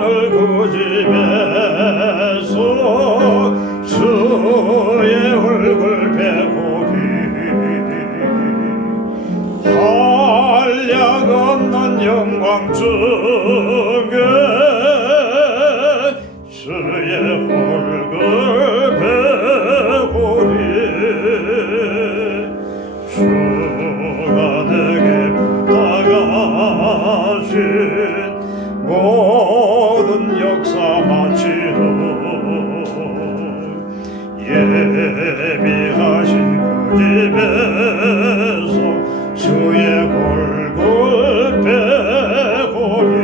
하늘 그 집에서 주의 얼굴 배우리 한량 없는 영광 중에 주의 얼굴 배우리 주가 내게 부탁하신 모든 역사 마치고 예비하신 그 집에서 주의 얼굴 배우리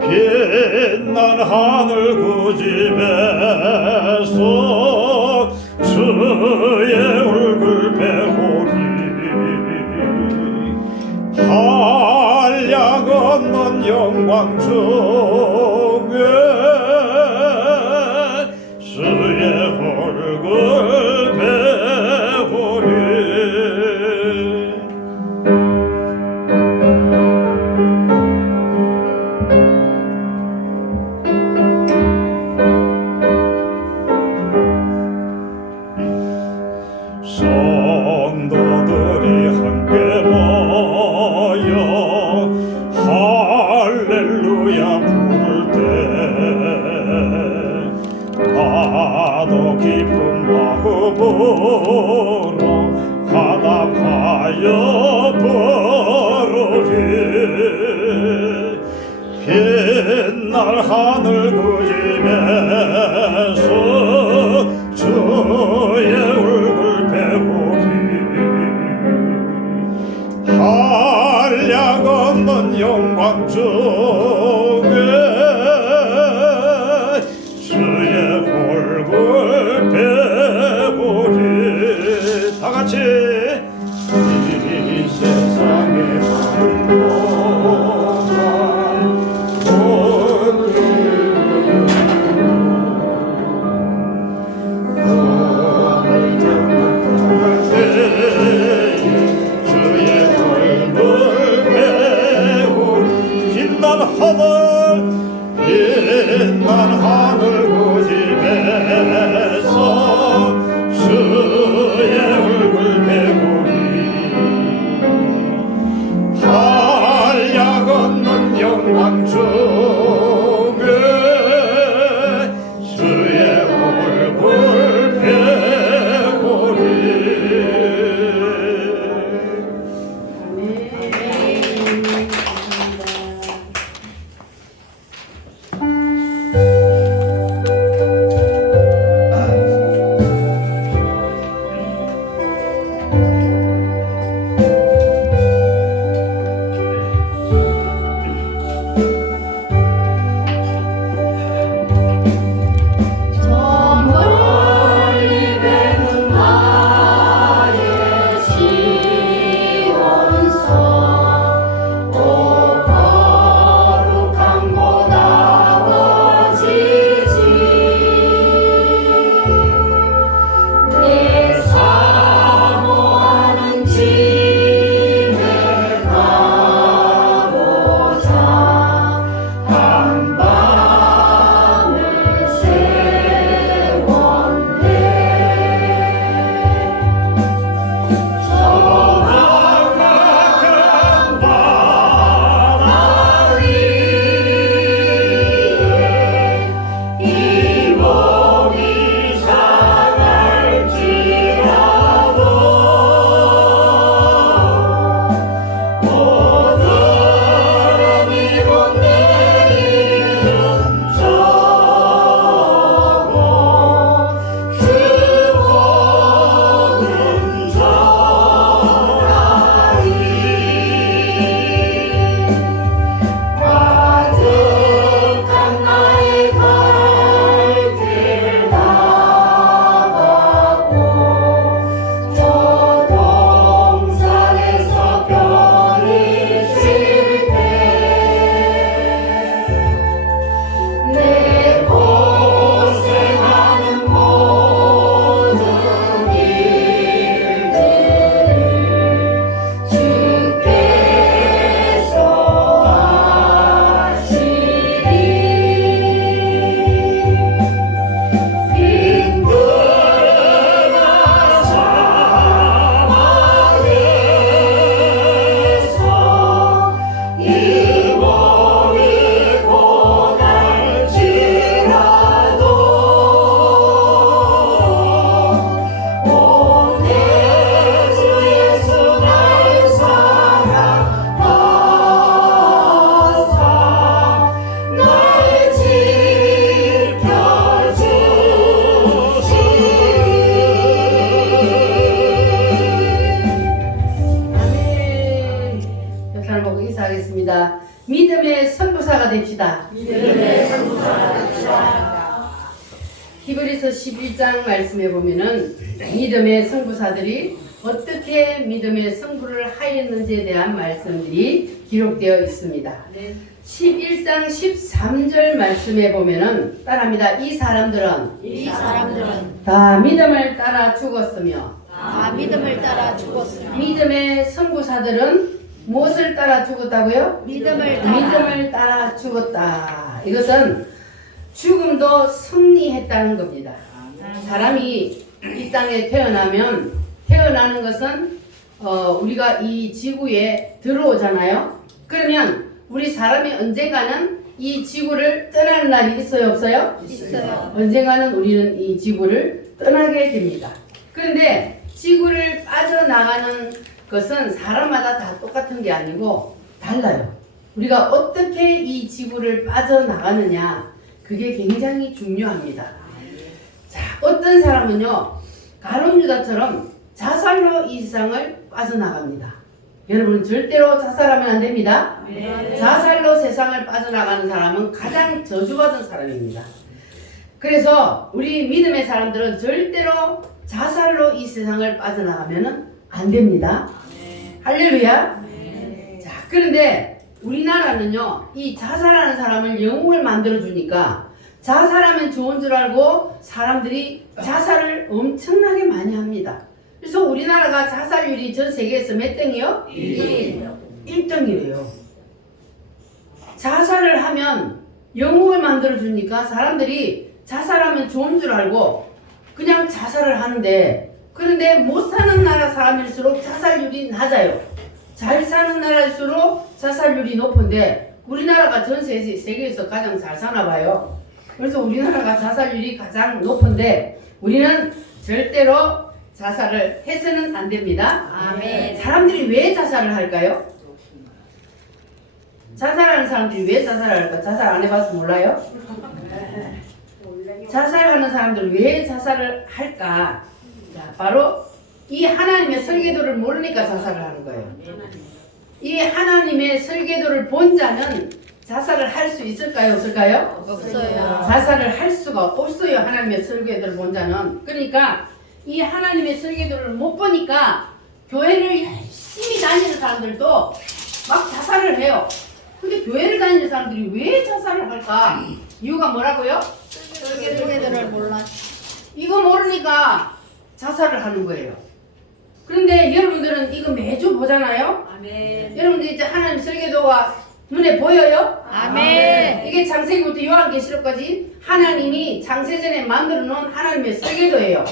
빛난 하늘 그 집에서 주의 얼굴 배우리 한량 없는 영광 중에 주의 얼굴 배우리 성도들이 함께 모여 할렐루야 부를 때 나도 기쁜 마음으로 화답하여 부르리 빛날 하늘 그 집에서 주의 얼굴 배우리 한량 없는 영광 중에 주의 얼굴 배우리 다같이 이 세상에 사는 동안 하늘 손을 보고 인사하겠습니다. 믿음의 선구사가 됩시다. 믿음의 선구사가 됩시다. 히브리서 11장 말씀에 보면은 믿음의 선구사들이 어떻게 믿음의 승부를 하였는지에 대한 말씀들이 기록되어 있습니다. 11장 13절 말씀에 보면은 따라합니다. 이 사람들은 다 믿음을 따라 죽었으며 믿음을 따라 죽었으며 믿음의 선구사들은 무엇을 따라 죽었다고요? 믿음을 따라 죽었다. 이것은 죽음도 승리했다는 겁니다. 사람이 이 땅에 태어나는 것은 우리가 이 지구에 들어오잖아요. 그러면 우리 사람이 언젠가는 이 지구를 떠나는 날이 있어요, 없어요? 있어요. 언젠가는 우리는 이 지구를 떠나게 됩니다. 그런데 지구를 빠져나가는 것은 사람마다 다 똑같은 게 아니고 달라요. 우리가 어떻게 이 지구를 빠져나가느냐, 그게 굉장히 중요합니다. 자, 어떤 사람은요, 가룟 유다처럼 자살로 이 세상을 빠져나갑니다. 여러분 절대로 자살하면 안 됩니다. 자살로 세상을 빠져나가는 사람은 가장 저주받은 사람입니다. 그래서 우리 믿음의 사람들은 절대로 자살로 이 세상을 빠져나가면 안 됩니다. 할렐루야. 자, 그런데 우리나라는요, 이 자살하는 사람을 영웅을 만들어 주니까 자살하면 좋은 줄 알고 사람들이 자살을 엄청나게 많이 합니다. 그래서 우리나라가 자살률이 전 세계에서 몇 등이요? 1등이래요. 자살을 하면 영웅을 만들어 주니까 사람들이 자살하면 좋은 줄 알고 그냥 자살을 하는데, 그런데 못 사는 나라 사람일수록 자살률이 낮아요. 잘 사는 나라일수록 자살률이 높은데 우리나라가 전 세계에서 가장 잘 사나 봐요. 그래서 우리나라가 자살률이 가장 높은데 우리는 절대로 자살을 해서는 안 됩니다. 아멘. 사람들이 왜 자살을 할까요? 자살하는 사람들이 왜 자살을 할까? 자살 안 해봐서 몰라요? 자살하는 사람들은 왜 자살을 할까? 자, 바로 이 하나님의 설계도를 모르니까 자살을 하는 거예요. 이 하나님의 설계도를 본 자는 자살을 할 수 있을까요? 없을까요? 없어요. 자살을 할 수가 없어요. 하나님의 설계도를 본 자는. 그러니까 이 하나님의 설계도를 못 보니까 교회를 열심히 다니는 사람들도 막 자살을 해요. 근데 교회를 다니는 사람들이 왜 자살을 할까? 이유가 뭐라고요? 설계도를 몰라. 이거 모르니까 자살을 하는 거예요. 그런데 여러분들은 이거 매주 보잖아요? 아멘. 여러분들 이제 하나님 설계도가 눈에 보여요? 아멘. 이게 창세기부터 요한계시록까지 하나님이 창세전에 만들어 놓은 하나님의 설계도예요.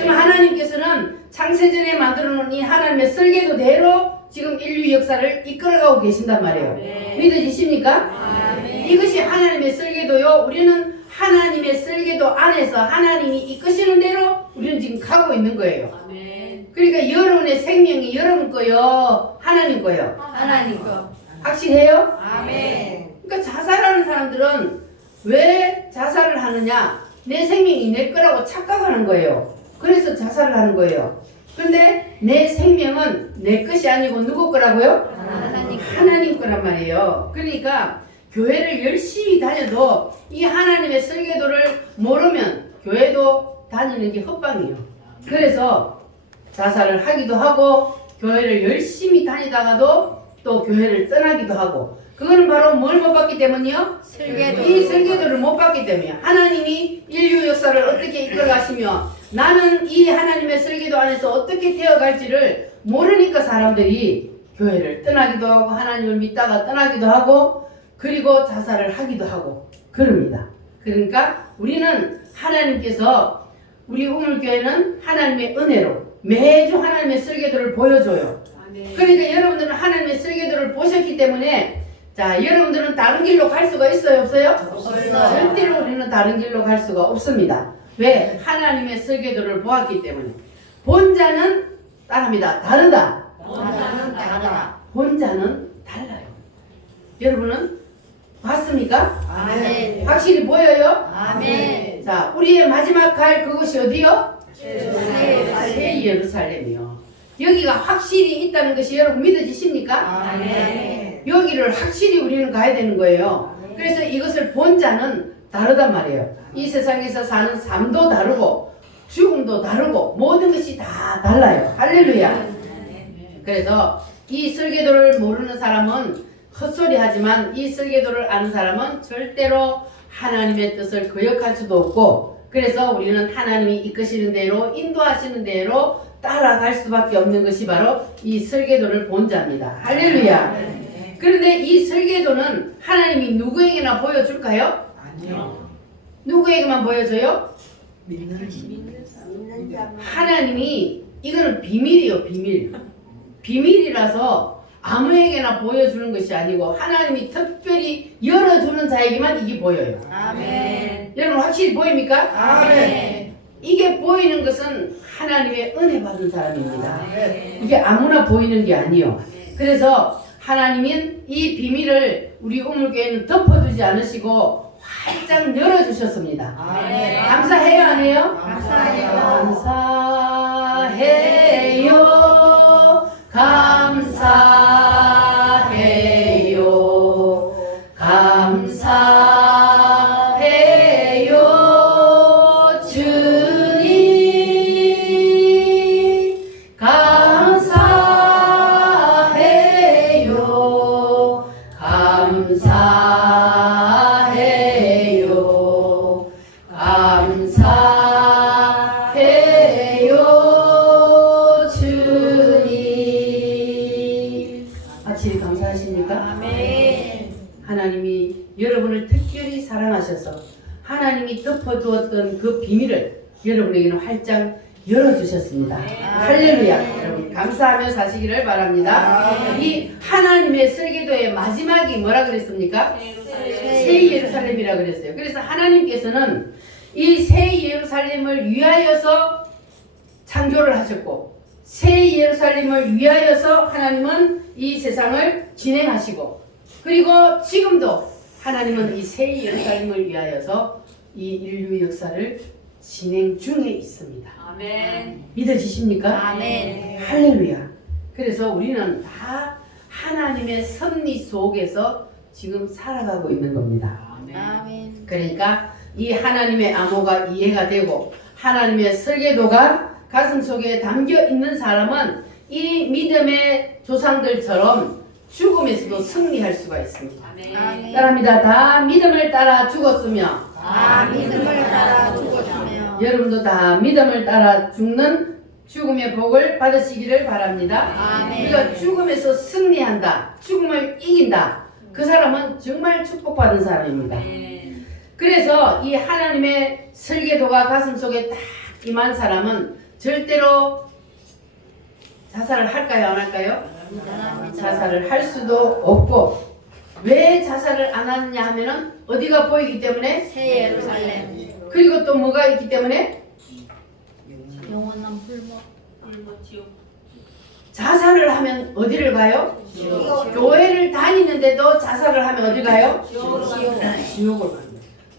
그럼 하나님께서는 창세전에 만들어 놓은 이 하나님의 설계도대로 지금 인류 역사를 이끌어가고 계신단 말이에요. 믿어지십니까? 이것이 하나님의 설계도요. 우리는 하나님의 설계도 안에서 하나님이 이끄시는 대로 우리는 지금 가고 있는 거예요. 그러니까 여러분의 생명이 여러분 거요, 하나님 거요. 하나님 거. 확실해요? 아멘. 그러니까 자살하는 사람들은 왜 자살을 하느냐? 내 생명이 내 거라고 착각하는 거예요. 그래서 자살을 하는 거예요. 근데 내 생명은 내 것이 아니고 누구 거라고요? 하나님 거란 말이에요. 그러니까 교회를 열심히 다녀도 이 하나님의 설계도를 모르면 교회도 다니는 게 헛방이에요. 그래서 자살을 하기도 하고 교회를 열심히 다니다가도 또 교회를 떠나기도 하고, 그거는 바로 뭘 못 봤기 때문이요? 설계도. 이 설계도를 못 봤기 때문이에요. 하나님이 인류 역사를 어떻게 이끌어가시며 나는 이 하나님의 설계도 안에서 어떻게 되어갈지를 모르니까 사람들이 교회를 떠나기도 하고 하나님을 믿다가 떠나기도 하고 그리고 자살을 하기도 하고 그럽니다. 그러니까 우리는 하나님께서 우리 우물교회는 하나님의 은혜로 매주 하나님의 설계도를 보여줘요. 그러니까 여러분들은 하나님의 설계도를 보셨기 때문에 자, 여러분들은 다른 길로 갈 수가 있어요, 없어요? 없어요. 절대로 우리는 다른 길로 갈 수가 없습니다. 왜? 하나님의 설계도를 보았기 때문에. 본 자는 따릅니다. 다르다. 나는 다르다. 본 자는 달라요. 여러분은 봤습니까? 아멘. 확실히 보여요? 아멘. 자, 우리의 마지막 갈 그곳이 어디요? 예루살렘. 새 예루살렘이요. 여기가 확실히 있다는 것이 여러분 믿어지십니까? 아멘. 거기를 확실히 우리는 가야 되는 거예요. 그래서 이것을 본 자는 다르단 말이에요. 이 세상에서 사는 삶도 다르고 죽음도 다르고 모든 것이 다 달라요. 할렐루야. 그래서 이 설계도를 모르는 사람은 헛소리 하지만 이 설계도를 아는 사람은 절대로 하나님의 뜻을 거역할 수도 없고, 그래서 우리는 하나님이 이끄시는 대로 인도하시는 대로 따라갈 수밖에 없는 것이 바로 이 설계도를 본 자입니다. 할렐루야. 그런데 이 설계도는 하나님이 누구에게나 보여줄까요? 아니요. 누구에게만 보여줘요? 믿는 하나님이 이거는 비밀이요, 비밀. 비밀이라서 아무에게나 보여주는 것이 아니고 하나님이 특별히 열어주는 자에게만 이게 보여요. 아멘. 여러분 확실히 보입니까? 아멘. 이게 보이는 것은 하나님의 은혜 받은 사람입니다. 아멘. 이게 아무나 보이는 게 아니에요. 그래서 하나님은 이 비밀을 우리 우물교회는 덮어두지 않으시고 활짝 열어주셨습니다. 아멘. 감사해요, 안 해요? 감사해요. 감사해요. 감사해요. 주님. 감사해요. 감사해요. 감사해요. 주님. 확실히 감사하십니까? 아멘. 하나님이 여러분을 특별히 사랑하셔서 하나님이 덮어두었던 그 비밀을 여러분에게는 활짝 열어주셨습니다. 할렐루야. 여러분 감사하며 사시기를 바랍니다. 이 하나님의 설계도의 마지막이 뭐라 그랬습니까? 새 예루살렘이라 그랬어요. 그래서 하나님께서는 이 새 예루살렘을 위하여서 창조를 하셨고, 새 예루살렘을 위하여서 하나님은 이 세상을 진행하시고, 그리고 지금도 하나님은 이 새 예루살렘을 위하여서 이 인류 역사를 진행 중에 있습니다. 아멘. 믿어지십니까? 아멘. 할렐루야. 그래서 우리는 다 하나님의 섭리 속에서 지금 살아가고 있는 겁니다. 아멘. 그러니까 이 하나님의 암호가 이해가 되고 하나님의 설계도가 가슴 속에 담겨 있는 사람은 이 믿음의 조상들처럼 죽음에서도 승리할 수가 있습니다. 아멘. 따라합니다. 다 믿음을 따라 죽었으며 믿음을 따라 죽었으며 여러분도 다 믿음을 따라 죽는 죽음의 복을 받으시기를 바랍니다. 아멘. 우리가 죽음에서 승리한다, 죽음을 이긴다, 그 사람은 정말 축복받은 사람입니다. 그래서 이 하나님의 설계도가 가슴속에 딱 임한 사람은 절대로 자살을 할까요, 안 할까요? 자살을 할 수도 없고, 왜 자살을 안 하느냐 하면은 어디가 보이기 때문에, 새 예루살렘 그리고 또 뭐가 있기 때문에, 영원한 불모 자살을 하면 어디를 가요? 교회를 다니는데도 자살을 하면 어디 가요? 지옥을 가요.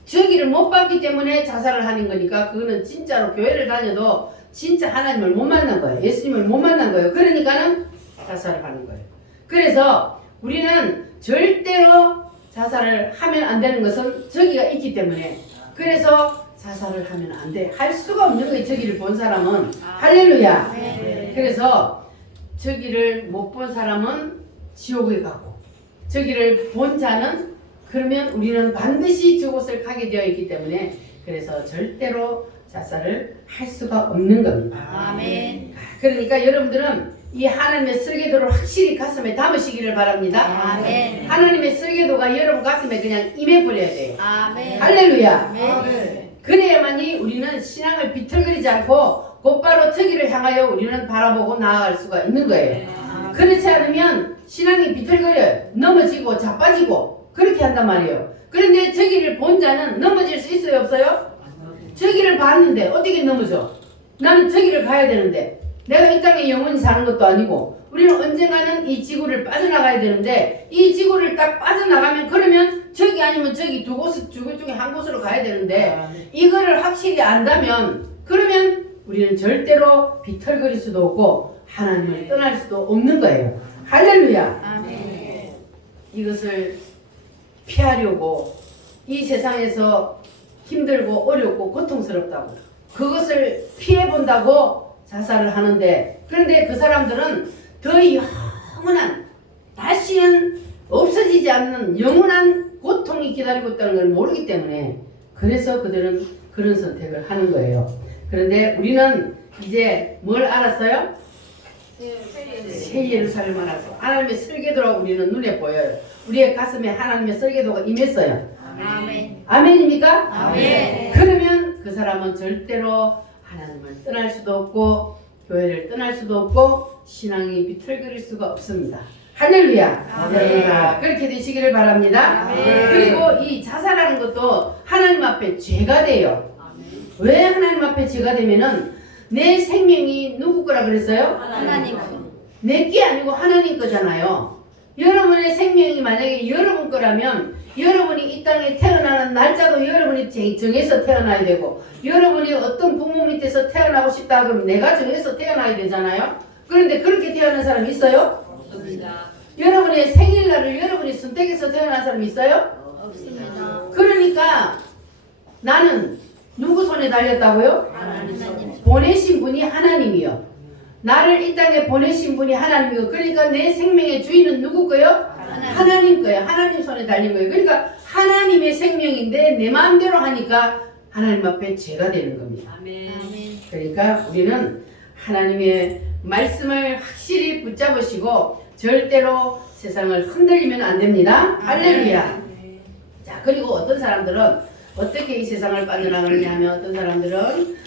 저기를 못 받기 때문에 자살을 하는 거니까 그거는 진짜로 교회를 다녀도 진짜 하나님을 못 만난 거예요. 예수님을 못 만난 거예요. 그러니까는 자살을 하는 거예요. 그래서 우리는 절대로 자살을 하면 안 되는 것은 저기가 있기 때문에, 그래서 자살을 하면 안 돼. 할 수가 없는 거예요. 저기를 본 사람은. 할렐루야. 그래서 저기를 못 본 사람은 지옥에 가고, 저기를 본 자는 그러면 우리는 반드시 저곳을 가게 되어 있기 때문에, 그래서 절대로 자살을 할 수가 없는 겁니다. 아멘. 그러니까 여러분들은 이 하나님의 설계도를 확실히 가슴에 담으시기를 바랍니다. 아멘. 하나님의 설계도가 여러분 가슴에 그냥 임해버려야 돼요. 아멘. 할렐루야. 아멘. 그래야만이 우리는 신앙을 비틀거리지 않고 곧바로 저기를 향하여 우리는 바라보고 나아갈 수가 있는 거예요. 그렇지 않으면 신앙이 비틀거려요. 넘어지고 자빠지고 그렇게 한단 말이에요. 그런데 저기를 본 자는 넘어질 수 있어요, 없어요? 저기를 봤는데 어떻게 넘어져? 나는 저기를 가야 되는데, 내가 이 땅에 영원히 사는 것도 아니고, 우리는 언젠가는 이 지구를 빠져나가야 되는데, 이 지구를 딱 빠져나가면 그러면 저기 아니면 저기 두 곳 중에 한 곳으로 가야 되는데, 이거를 확실히 안다면 그러면 우리는 절대로 비틀거릴 수도 없고 하나님을 떠날 수도 없는 거예요. 할렐루야. 아멘. 이것을 피하려고 이 세상에서 힘들고 어렵고 고통스럽다고 그것을 피해본다고 자살을 하는데, 그런데 그 사람들은 더 영원한 다시는 없어지지 않는 영원한 고통이 기다리고 있다는 걸 모르기 때문에 그래서 그들은 그런 선택을 하는 거예요. 그런데 우리는 이제 뭘 알았어요? 새 예루살렘을 알았어. 하나님의 설계도라고 우리는 눈에 보여요. 우리의 가슴에 하나님의 설계도가 임했어요. 아멘. 아멘입니까? 아멘. 그러면 그 사람은 절대로 하나님을 떠날 수도 없고 교회를 떠날 수도 없고 신앙이 비틀거릴 수가 없습니다. 할렐루야. 아멘. 그렇게 되시기를 바랍니다. 아멘. 그리고 이 자살하는 것도 하나님 앞에 죄가 돼요. 왜 하나님 앞에 죄가 되면은 내 생명이 누구 거라 그랬어요? 하나님. 내게 아니고 하나님 거잖아요. 여러분의 생명이 만약에 여러분 거라면 여러분이 이 땅에 태어나는 날짜도 여러분이 정해서 태어나야 되고, 여러분이 어떤 부모 밑에서 태어나고 싶다 그러면 내가 정해서 태어나야 되잖아요. 그런데 그렇게 태어난 사람 있어요? 없습니다. 여러분의 생일날을 여러분이 선택해서 태어난 사람 있어요? 없습니다. 그러니까 나는 누구 손에 달렸다고요? 하나님. 보내신 분이 하나님이요. 나를 이 땅에 보내신 분이 하나님이고, 그러니까 내 생명의 주인은 누구 거요? 하나님 거예요. 하나님 손에 달린 거예요. 그러니까 하나님의 생명인데 내 마음대로 하니까 하나님 앞에 죄가 되는 겁니다. 아멘. 그러니까 우리는 하나님의 말씀을 확실히 붙잡으시고 절대로 세상을 흔들리면 안 됩니다. 할렐루야. 자, 그리고 어떤 사람들은 어떻게 이 세상을 빠져나가느냐 하면, 어떤 사람들은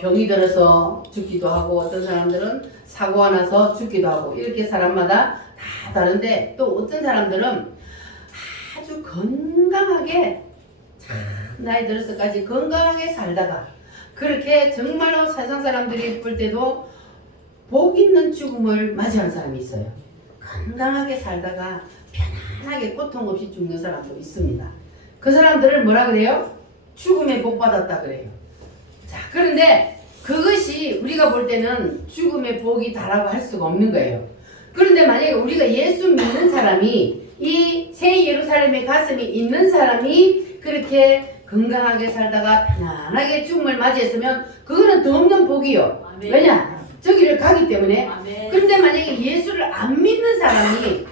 병이 들어서 죽기도 하고, 어떤 사람들은 사고가 나서 죽기도 하고, 이렇게 사람마다 다 다른데, 또 어떤 사람들은 아주 건강하게 참 나이 들어서까지 건강하게 살다가 그렇게 정말로 세상 사람들이 볼 때도 복 있는 죽음을 맞이한 사람이 있어요. 건강하게 살다가 편안하게 고통 없이 죽는 사람도 있습니다. 그 사람들을 뭐라 그래요? 죽음에 복 받았다 그래요. 자, 그런데 그것이 우리가 볼 때는 죽음의 복이 다라고 할 수가 없는 거예요. 그런데 만약에 우리가 예수 믿는 사람이, 이 새 예루살렘의 가슴이 있는 사람이 그렇게 건강하게 살다가 편안하게 죽음을 맞이했으면 그거는 더 없는 복이요. 아멘. 왜냐? 저기를 가기 때문에. 아멘. 그런데 만약에 예수를 안 믿는 사람이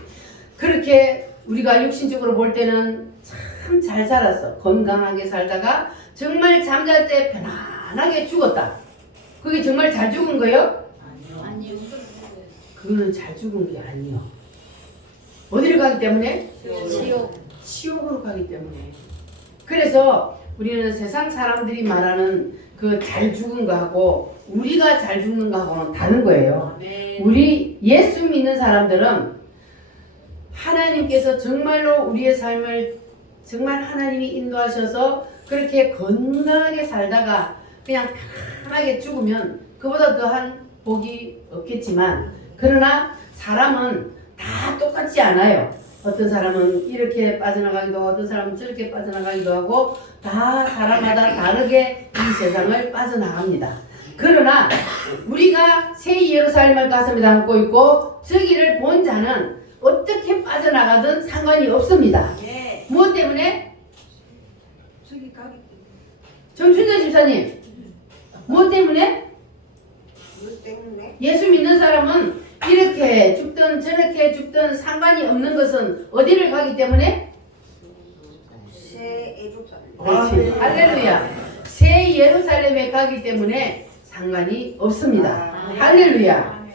그렇게 우리가 육신적으로 볼 때는 참 잘 살았어. 건강하게 살다가 정말 잠잘 때 편안하게 죽었다. 그게 정말 잘 죽은 거예요? 아니요. 그거는 잘 죽은 게 아니요. 어디를 가기 때문에? 지옥. 지옥으로 가기 때문에. 그래서 우리는 세상 사람들이 말하는 그 잘 죽은 거하고 우리가 잘 죽는 거하고는 다른 거예요. 우리 예수 믿는 사람들은 하나님께서 정말로 우리의 삶을 정말 하나님이 인도하셔서 그렇게 건강하게 살다가 그냥 편하게 죽으면 그보다 더한 복이 없겠지만, 그러나 사람은 다 똑같지 않아요. 어떤 사람은 이렇게 빠져나가기도 하고 어떤 사람은 저렇게 빠져나가기도 하고, 다 사람마다 다르게 이 세상을 빠져나갑니다. 그러나 우리가 새 예루살렘을 가슴에 담고 있고 저기를 본 자는 어떻게 빠져나가든 상관이 없습니다. 무엇 때문에? 정춘자 집사님, 무엇 때문에? 예수 믿는 사람은 이렇게 죽든 저렇게 죽든 상관이 없는 것은 어디를 가기 때문에? 그렇지. 할렐루야. 새 예루살렘에 가기 때문에 상관이 없습니다. 할렐루야.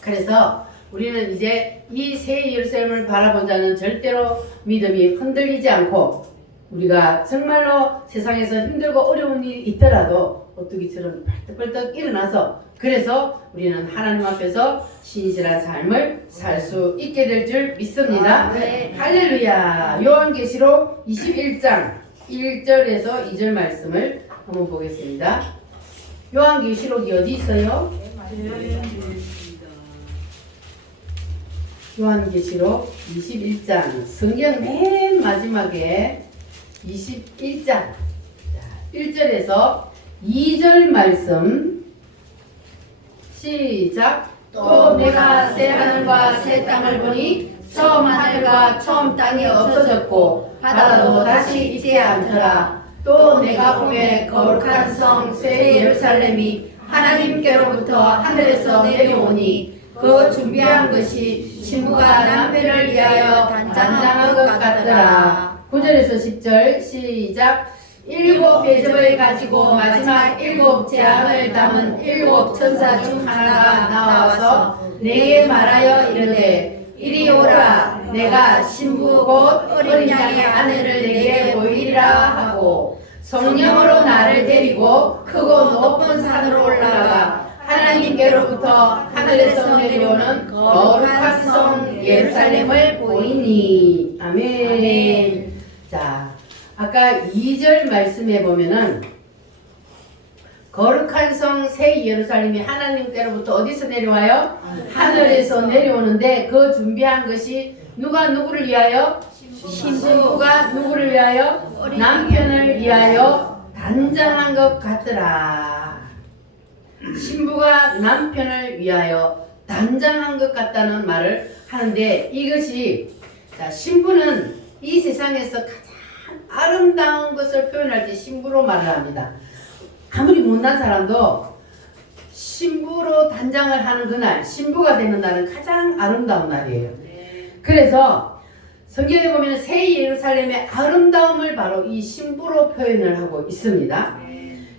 그래서 우리는 이제 이 새 예루살렘을 바라본 자는 절대로 믿음이 흔들리지 않고, 우리가 정말로 세상에서 힘들고 어려운 일이 있더라도 오뚜기처럼 벌떡벌떡 일어나서, 그래서 우리는 하나님 앞에서 신실한 삶을 살 수 있게 될 줄 믿습니다. 네. 할렐루야. 요한계시록 21장 1절에서 2절 말씀을 한번 보겠습니다. 요한계시록이 어디 있어요? 요한계시록 21장, 성경 맨 마지막에 21장 1절에서 2절 말씀, 시작. 또 내가 새 하늘과 새 땅을 보니 처음 하늘과 처음 땅이 없어졌고 바다도 다시 있지 않더라. 또 내가 보매 거룩한 성 새 예루살렘이 하나님께로부터 하늘에서 내려오니 그 준비한 것이 신부가 남편을 위하여 단장한 것 같더라. 9절에서 10절 시작. 7 대접을 가지고 마지막 7 재앙을 담은 7 천사 중 하나가 나와서 내게 말하여 이르되 이리 오라. 내가 신부 곧 어린 양의 아내를 내게 보이리라 하고 성령으로 나를 데리고 크고 높은 산으로 올라가 하나님께로부터 하늘에서 내려오는 거룩한 성 예루살렘을 보이니. 아멘. 자, 아까 2절 말씀해 보면은 거룩한 성 새 예루살렘이 하나님께로부터 어디서 내려와요? 하늘에서 내려오는데 그 준비한 것이 누가 누구를 위하여? 신부가 누구를 위하여? 남편을 위하여 단장한 것 같더라. 신부가 남편을 위하여 단장한 것 같다는 말을 하는데 이것이 자, 신부는 이 세상에서 가장 아름다운 것을 표현할 때 신부로 말을 합니다. 아무리 못난 사람도 신부로 단장을 하는 그날, 신부가 되는 날은 가장 아름다운 날이에요. 그래서 성경에 보면 새 예루살렘의 아름다움을 바로 이 신부로 표현을 하고 있습니다.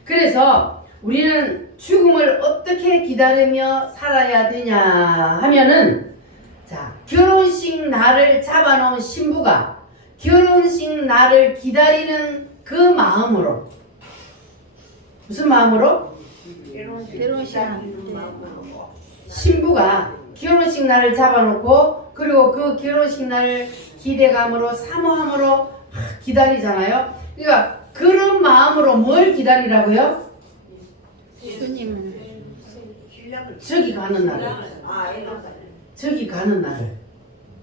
그래서 우리는 죽음을 어떻게 기다리며 살아야 되냐 하면은 자, 결혼식 날을 잡아놓은 신부가 결혼식 날을 기다리는 그 마음으로 무슨 마음으로? 결혼식 신부가 결혼식 날을 잡아놓고 그리고 그 결혼식 날을 기대감으로 사모함으로 기다리잖아요. 그러니까 그런 마음으로 뭘 기다리라고요? 주님 저기 가는 날을. 저기 가는 날을.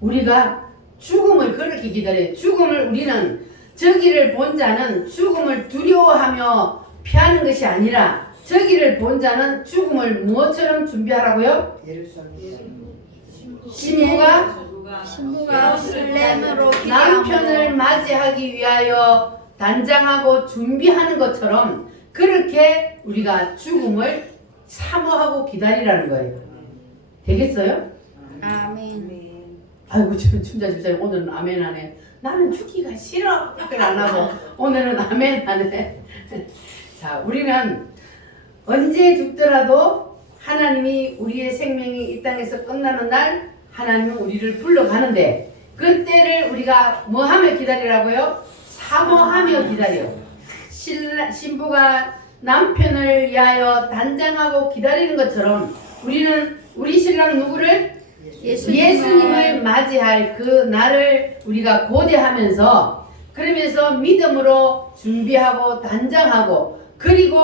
우리가 죽음을 그렇게 기다려요. 죽음을 우리는 저기를 본 자는 죽음을 두려워하며 피하는 것이 아니라 저기를 본 자는 죽음을 무엇처럼 준비하라고요? 신부가 슬렘으로 남편을 맞이하기 위하여 단장하고 준비하는 것처럼 그렇게 우리가 죽음을 사모하고 기다리라는 거예요. 되겠어요? 아멘. 아이고 지금 춘자 집사님 오늘은 아멘 하네. 나는 죽기가 싫어. 그걸 안 하고 오늘은 아멘 하네. 자, 우리는 언제 죽더라도 하나님이 우리의 생명이 이 땅에서 끝나는 날 하나님은 우리를 불러가는데 그때를 우리가 뭐 하며 기다리라고요? 사모하며 기다려. 신부가 남편을 위하여 단장하고 기다리는 것처럼 우리는 우리 신랑 누구를? 예수님을 맞이할 그 날을 우리가 고대하면서 그러면서 믿음으로 준비하고 단장하고 그리고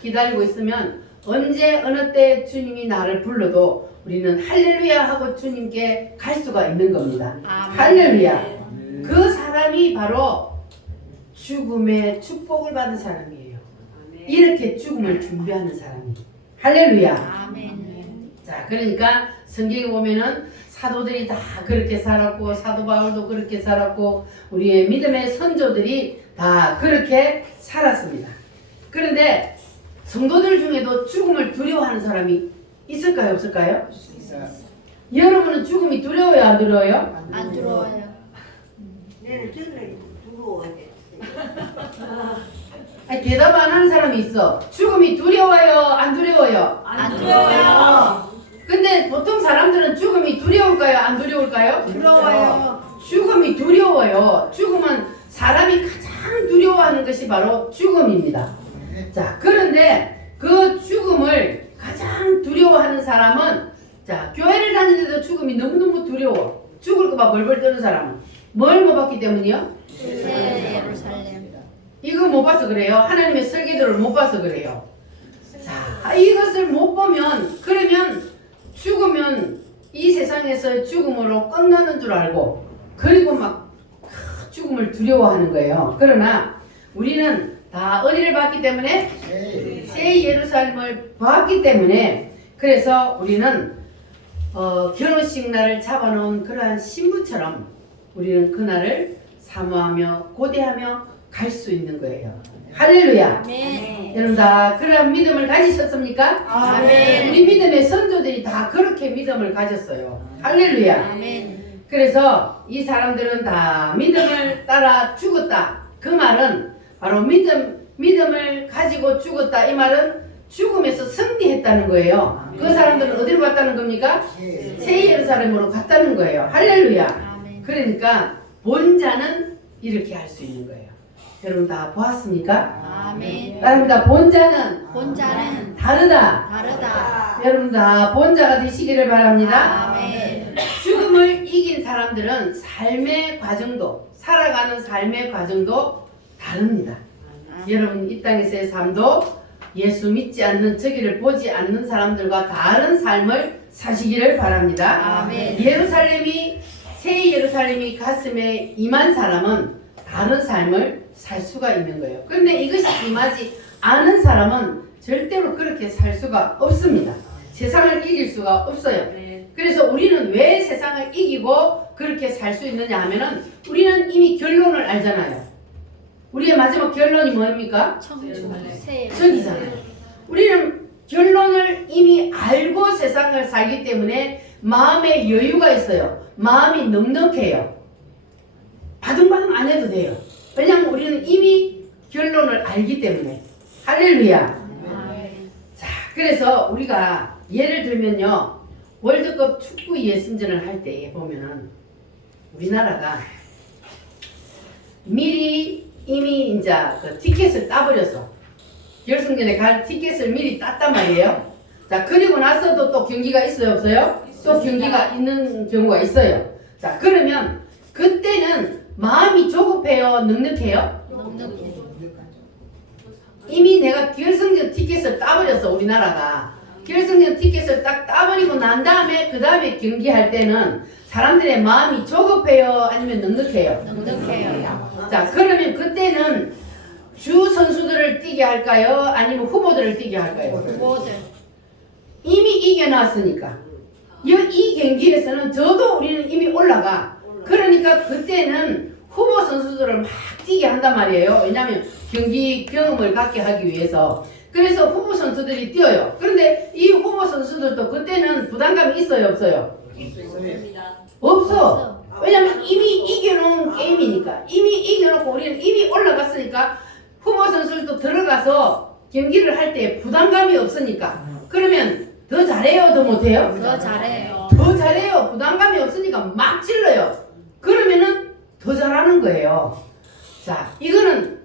기다리고 있으면 언제 어느 때 주님이 나를 불러도 우리는 할렐루야 하고 주님께 갈 수가 있는 겁니다. 아멘. 할렐루야. 그 사람이 바로 죽음의 축복을 받은 사람이에요. 이렇게 죽음을 준비하는 사람이. 할렐루야. 아멘. 자, 그러니까 성경에 보면은 사도들이 다 그렇게 살았고 사도 바울도 그렇게 살았고 우리의 믿음의 선조들이 다 그렇게 살았습니다. 그런데 성도들 중에도 죽음을 두려워하는 사람이 있을까요, 없을까요? 여러분은 죽음이 두려워요, 안 두려워요? 안 들어와요. 내는 저를 두려워해. 아니, 대답 안 하는 사람이 있어. 죽음이 두려워요, 안 두려워요? 안 들어와요. 근데 보통 사람들은 죽음이 두려울까요, 안 두려울까요? 부러워요. 죽음이 두려워요. 죽음은 사람이 가장 두려워하는 것이 바로 죽음입니다. 자, 그런데 그 죽음을 가장 두려워하는 사람은 자, 교회를 다니는데도 죽음이 너무너무 두려워. 죽을까봐 벌벌 떠는 사람은 뭘 못 봤기 때문이요? 새 예루살렘. 이거 못 봐서 그래요. 하나님의 설계도를 못 봐서 그래요. 자, 이것을 못 보면 그러면 죽으면 이 세상에서 죽음으로 끝나는 줄 알고 그리고 막 죽음을 두려워하는 거예요. 그러나 우리는 다 어디를 봤기 때문에 새 예루살렘을 봤기 때문에 그래서 우리는 결혼식 날을 잡아놓은 그러한 신부처럼 우리는 그날을 사모하며 고대하며 갈 수 있는 거예요. 할렐루야. 아멘. 여러분 다 그런 믿음을 가지셨습니까? 아멘. 우리 믿음의 선조들이 다 그렇게 믿음을 가졌어요. 할렐루야. 아멘. 그래서 이 사람들은 다 믿음을 따라 죽었다. 그 말은 바로 믿음을 가지고 죽었다. 이 말은 죽음에서 승리했다는 거예요. 그 사람들은 어디로 갔다는 겁니까? 새 예루살렘으로 갔다는 거예요. 할렐루야. 아멘. 그러니까 본자는 이렇게 할 수 있는 거예요. 여러분 다 보았습니까? 아멘. 따릅니다. 본자는 본자는 다르다. 다르다. 여러분 다 본자가 되시기를 바랍니다. 아멘. 죽음을 이긴 사람들은 삶의 과정도, 살아가는 삶의 과정도 다릅니다. 여러분 이 땅에서의 삶도 예수 믿지 않는, 저기를 보지 않는 사람들과 다른 삶을 사시기를 바랍니다. 아멘. 새 예루살렘이 가슴에 임한 사람은 다른 삶을 살 수가 있는 거예요. 그런데 이것이 임하지 않은 사람은 절대로 그렇게 살 수가 없습니다. 세상을 이길 수가 없어요. 그래서 우리는 왜 세상을 이기고 그렇게 살 수 있느냐 하면은 우리는 이미 결론을 알잖아요. 우리의 마지막 결론이 뭡니까? 천이잖아요. 우리는 결론을 이미 알고 세상을 살기 때문에 마음에 여유가 있어요. 마음이 넉넉해요. 바둥바둥 안 해도 돼요. 왜냐하면 우리는 이미 결론을 알기 때문에. 할렐루야. 자, 그래서 우리가 예를 들면요, 월드컵 축구 예선전을 할 때 보면은 우리나라가 미리 이미 이제 그 티켓을 따버려서 결승전에 갈 티켓을 미리 땄단 말이에요. 자, 그리고 나서도 또 경기가 있어요, 없어요? 또 경기가 있는 경우가 있어요. 자, 그러면 그때는 마음이 조급해요, 넉넉해요? 이미 내가 결승전 티켓을 따버렸어, 우리나라가. 결승전 티켓을 딱 따버리고 난 다음에 그 다음에 경기할 때는 사람들의 마음이 조급해요, 아니면 넉넉해요? 넉넉해요. 자, 그러면 그때는 주 선수들을 뛰게 할까요? 아니면 후보들을 뛰게 할까요? 후보들. 이미 이겨놨으니까. 이 경기에서는 저도 우리는 이미 올라가. 그러니까 그때는 후보 선수들을 막 뛰게 한단 말이에요. 왜냐하면 경기 경험을 갖게 하기 위해서. 그래서 후보 선수들이 뛰어요. 그런데 이 후보 선수들도 그때는 부담감이 있어요, 없어요? 없어. 왜냐면 이미 이겨놓은 게임이니까. 이미 이겨놓고 우리는 이미 올라갔으니까 후보 선수들도 들어가서 경기를 할 때 부담감이 없으니까. 그러면 더 잘해요, 더 못해요? 더 잘해요. 더 잘해요. 부담감이 없으니까 막 찔러요. 그러면은 더 잘하는 거예요. 자, 이거는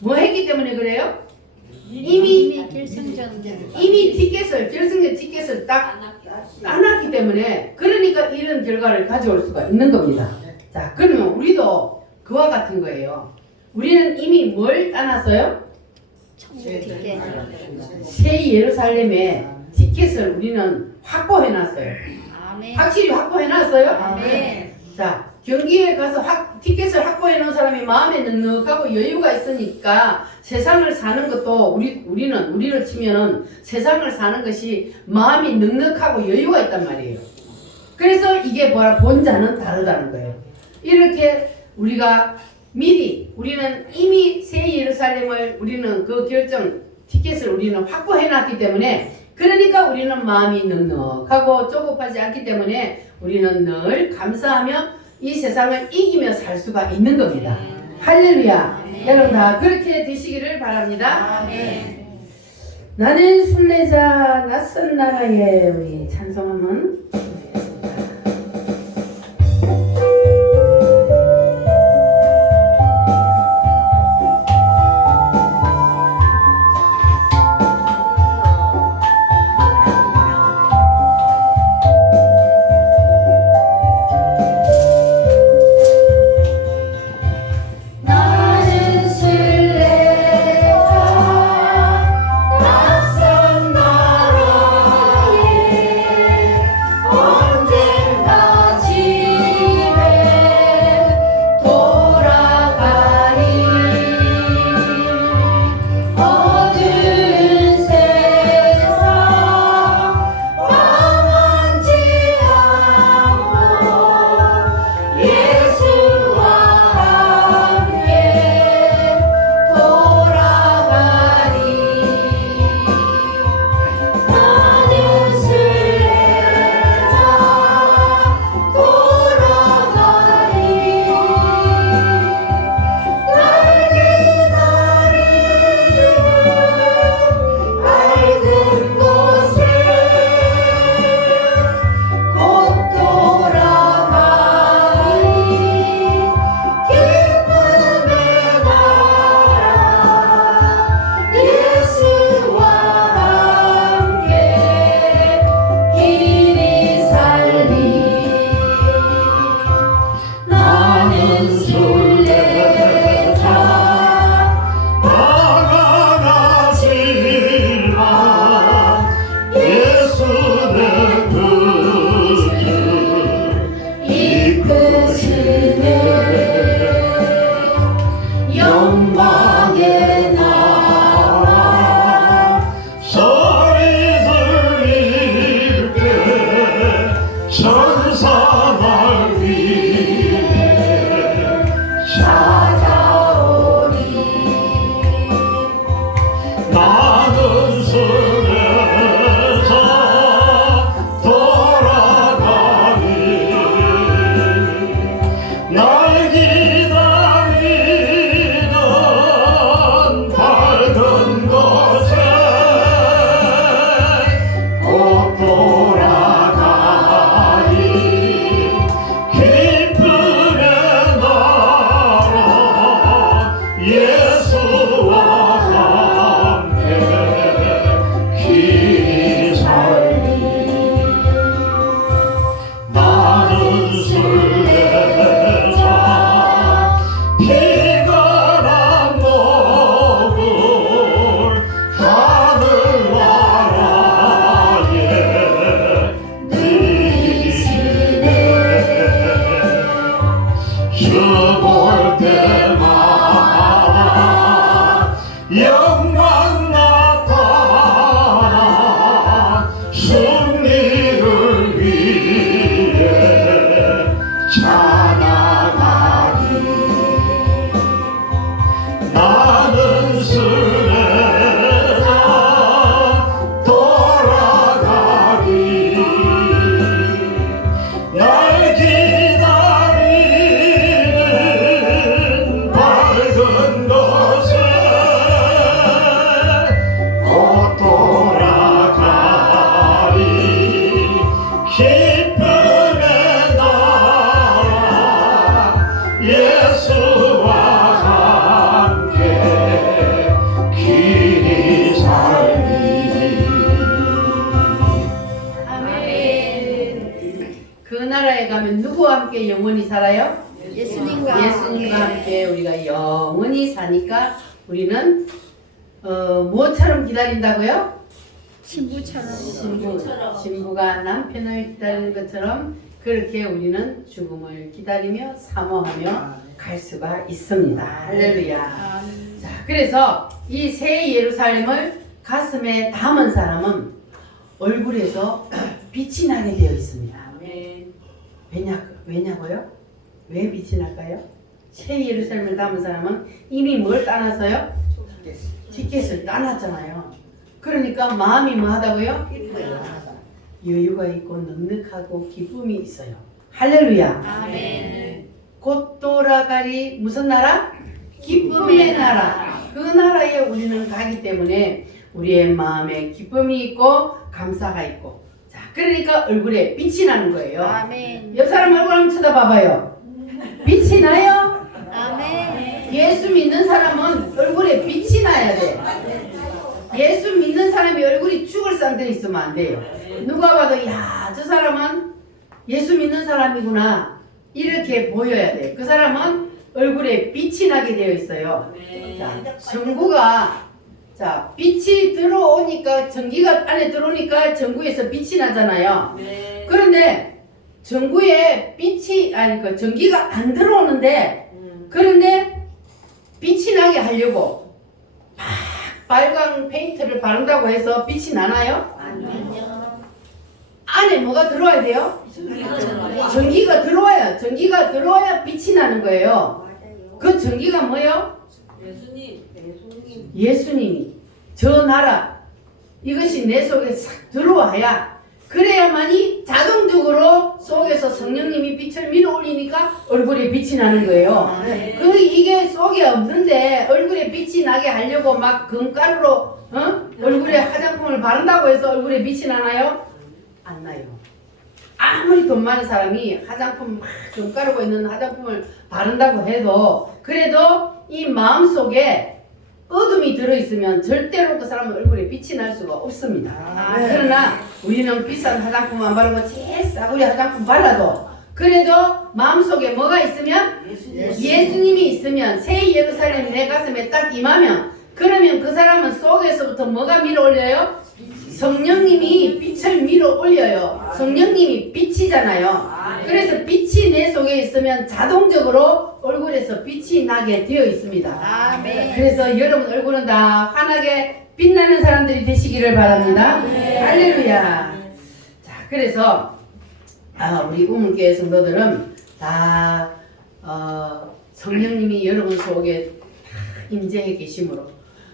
뭐 했기 때문에 그래요? 이미 결승전. 결승전 티켓을 딱 따놨기 때문에, 그러니까 이런 결과를 가져올 수가 있는 겁니다. 자, 그러면 우리도 그와 같은 거예요. 우리는 이미 뭘 따놨어요? 티켓. 새 예루살렘의 티켓을 우리는 확보해놨어요. 아멘. 확실히 확보해놨어요? 아멘. 자, 경기에 가서 티켓을 확보해 놓은 사람이 마음에 넉넉하고 여유가 있으니까 세상을 사는 것도 우리를 치면은 세상을 사는 것이 마음이 넉넉하고 여유가 있단 말이에요. 그래서 이게 뭐야? 본자는 다르다는 거예요. 이렇게 우리가 우리는 이미 새 예루살렘을 우리는 그 티켓을 우리는 확보해 놨기 때문에, 그러니까 우리는 마음이 넉넉하고 조급하지 않기 때문에 우리는 늘 감사하며 이 세상을 이기며 살 수가 있는 겁니다. 할렐루야. 여러분 다 그렇게 되시기를 바랍니다. 아멘. 나는 순례자 낯선 나라에, 우리 찬송하면 나는 순례자 낯선 나라에 함께 영원히 살아요? 예수님과 예수님과 함께 우리가 영원히 사니까 우리는 무엇처럼 기다린다고요? 친구처럼 신부가 남편을 기다리는 것처럼 그렇게 우리는 죽음을 기다리며 사모하며 갈 수가 있습니다. 할렐루야. 자, 그래서 이 새 예루살렘을 가슴에 담은 사람은 얼굴에서 빛이 나게 되어 있습니다. 왜냐고요? 왜 빛이 날까요? 새 예루살렘을 담은 사람은 이미 뭘 따놨어요? 티켓을 따놨잖아요. 그러니까 마음이 뭐 하다고요? 여유가 있고 넉넉하고 기쁨이 있어요. 할렐루야. 아멘. 곧 돌아가리 무슨 나라? 기쁨의 나라. 그 나라에 우리는 가기 때문에 우리의 마음에 기쁨이 있고 감사가 있고, 자, 그러니까 얼굴에 빛이 나는 거예요. 아멘. 옆 사람 얼굴 한번 쳐다봐봐요. 빛이 나요? 아멘. 예수 믿는 사람은 얼굴에 빛이 나야 돼. 예수 믿는 사람이 얼굴이 죽을 상태에 있으면 안 돼요. 누가 봐도 야, 저 사람은 예수 믿는 사람이구나 이렇게 보여야 돼. 그 사람은 얼굴에 빛이 나게 되어 있어요. 자, 전구가, 자, 빛이 들어오니까, 전기가 안에 들어오니까 전구에서 빛이 나잖아요. 그런데 전구에 빛이, 아니, 그 전기가 안 들어오는데, 그런데 빛이 나게 하려고 막 빨간 페인트를 바른다고 해서 빛이 나나요? 안에 뭐가 들어와야 돼요? 전기가 들어와야, 전기가 들어와야 빛이 나는 거예요. 그 전기가 뭐예요? 예수님이, 저 나라, 이것이 내 속에 싹 들어와야, 그래야만이 자동적으로 속에서 성령님이 빛을 밀어 올리니까 얼굴에 빛이 나는 거예요. 이게 속에 없는데 얼굴에 빛이 나게 하려고 막 금가루로 얼굴에 화장품을 바른다고 해서 얼굴에 빛이 나나요? 안 나요. 아무리 돈 많은 사람이 화장품 막 금가루가 있는 화장품을 바른다고 해도, 그래도 이 마음속에 어둠이 들어있으면 절대로 그 사람은 얼굴에 빛이 날 수가 없습니다. 그러나 우리는 비싼 화장품 안 바르고 제일 싸구려 화장품 발라도, 그래도 마음속에 뭐가 있으면, 예수님이 있으면, 새 예루살렘 내 가슴에 딱 임하면, 그러면 그 사람은 속에서부터 뭐가 밀어 올려요? 성령님이 빛을 밀어 올려요. 성령님이 빛이잖아요. 그래서 빛이 내 속에 있으면 자동적으로 얼굴에서 빛이 나게 되어 있습니다. 아멘. 그래서 여러분 얼굴은 다 환하게 빛나는 사람들이 되시기를 바랍니다. 할렐루야. 자, 그래서 우리 우물교회 성도들은 다 성령님이 여러분 속에 임재해 계심으로,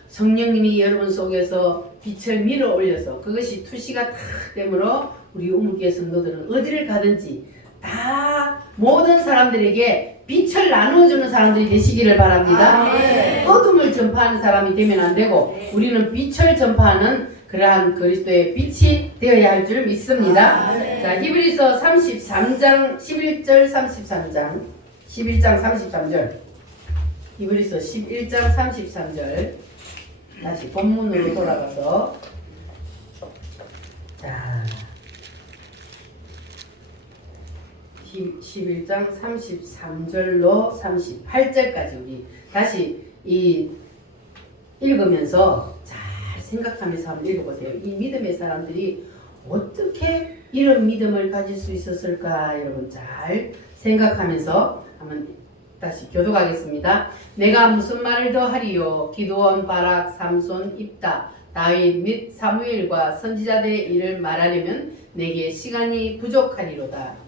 성령님이 여러분 속에서 빛을 밀어 올려서 그것이 투시가 다 되므로 우리 우물교회 성도들은 어디를 가든지 다 모든 사람들에게 빛을 나누어주는 사람들이 되시기를 바랍니다. 어둠을 전파하는 사람이 되면 안 되고 우리는 빛을 전파하는 그러한 그리스도의 빛이 되어야 할 줄 믿습니다. 자, 히브리서 33장 11절 33장 11장 33절, 히브리서 11장 33절, 다시 본문으로 돌아가서, 자, 11장 33절로 38절까지 우리 다시 읽으면서 잘 생각하면서 한번 읽어보세요. 이 믿음의 사람들이 어떻게 이런 믿음을 가질 수 있었을까, 여러분 잘 생각하면서 한번 다시 교독하겠습니다. 내가 무슨 말을 더 하리요? 기드온, 바락, 삼손, 입다, 다윗 및 사무엘과 선지자들의 일을 말하려면 내게 시간이 부족하리로다.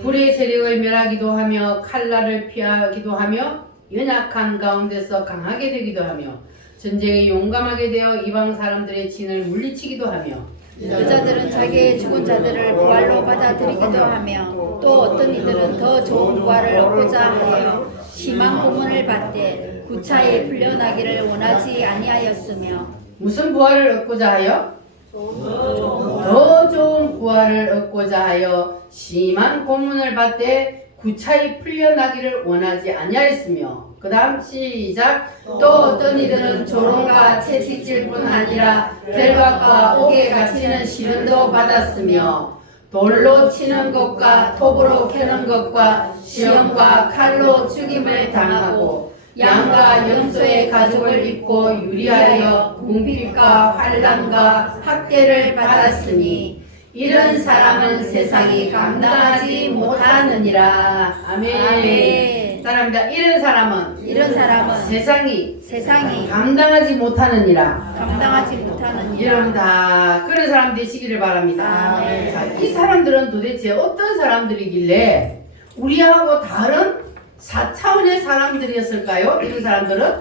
불의 세력을 멸하기도 하며 칼날을 피하기도 하며 연약한 가운데서 강하게 되기도 하며 전쟁에 용감하게 되어 이방 사람들의 진을 물리치기도 하며 여자들은 자기의 죽은 자들을 부활로 받아들이기도 하며 또 어떤 이들은 더 좋은 부활을 얻고자 하여 심한 고문을 받되 구차히 풀려나기를 원하지 아니하였으며. 무슨 부활을 얻고자 하여? 더 좋은 부활을 얻고자 하여 심한 고문을 받되 구차히 풀려나기를 원하지 아니하였으며. 그 다음 시작. 또 어떤 이들은 조롱과 채찍질뿐 아니라 결박과 옥에 갇히는 시련도 받았으며 돌로 치는 것과 톱으로 캐는 것과 시험과 칼로 죽임을 당하고 양과 염소의 가죽을 입고 유리하여 궁핍과 환난과 학대를 받았으니 이런 사람은 세상이 감당하지 못하느니라. 아멘. 아멘. 사랑합니다. 이런 사람은 세상이 감당하지 못하느니라. 감당하지 못하느니라. 여러분 다 그런 사람 되시기를 바랍니다. 아멘. 자, 이 사람들은 도대체 어떤 사람들이길래 우리하고 다른 4차원의 사람들이었을까요? 이런 사람들은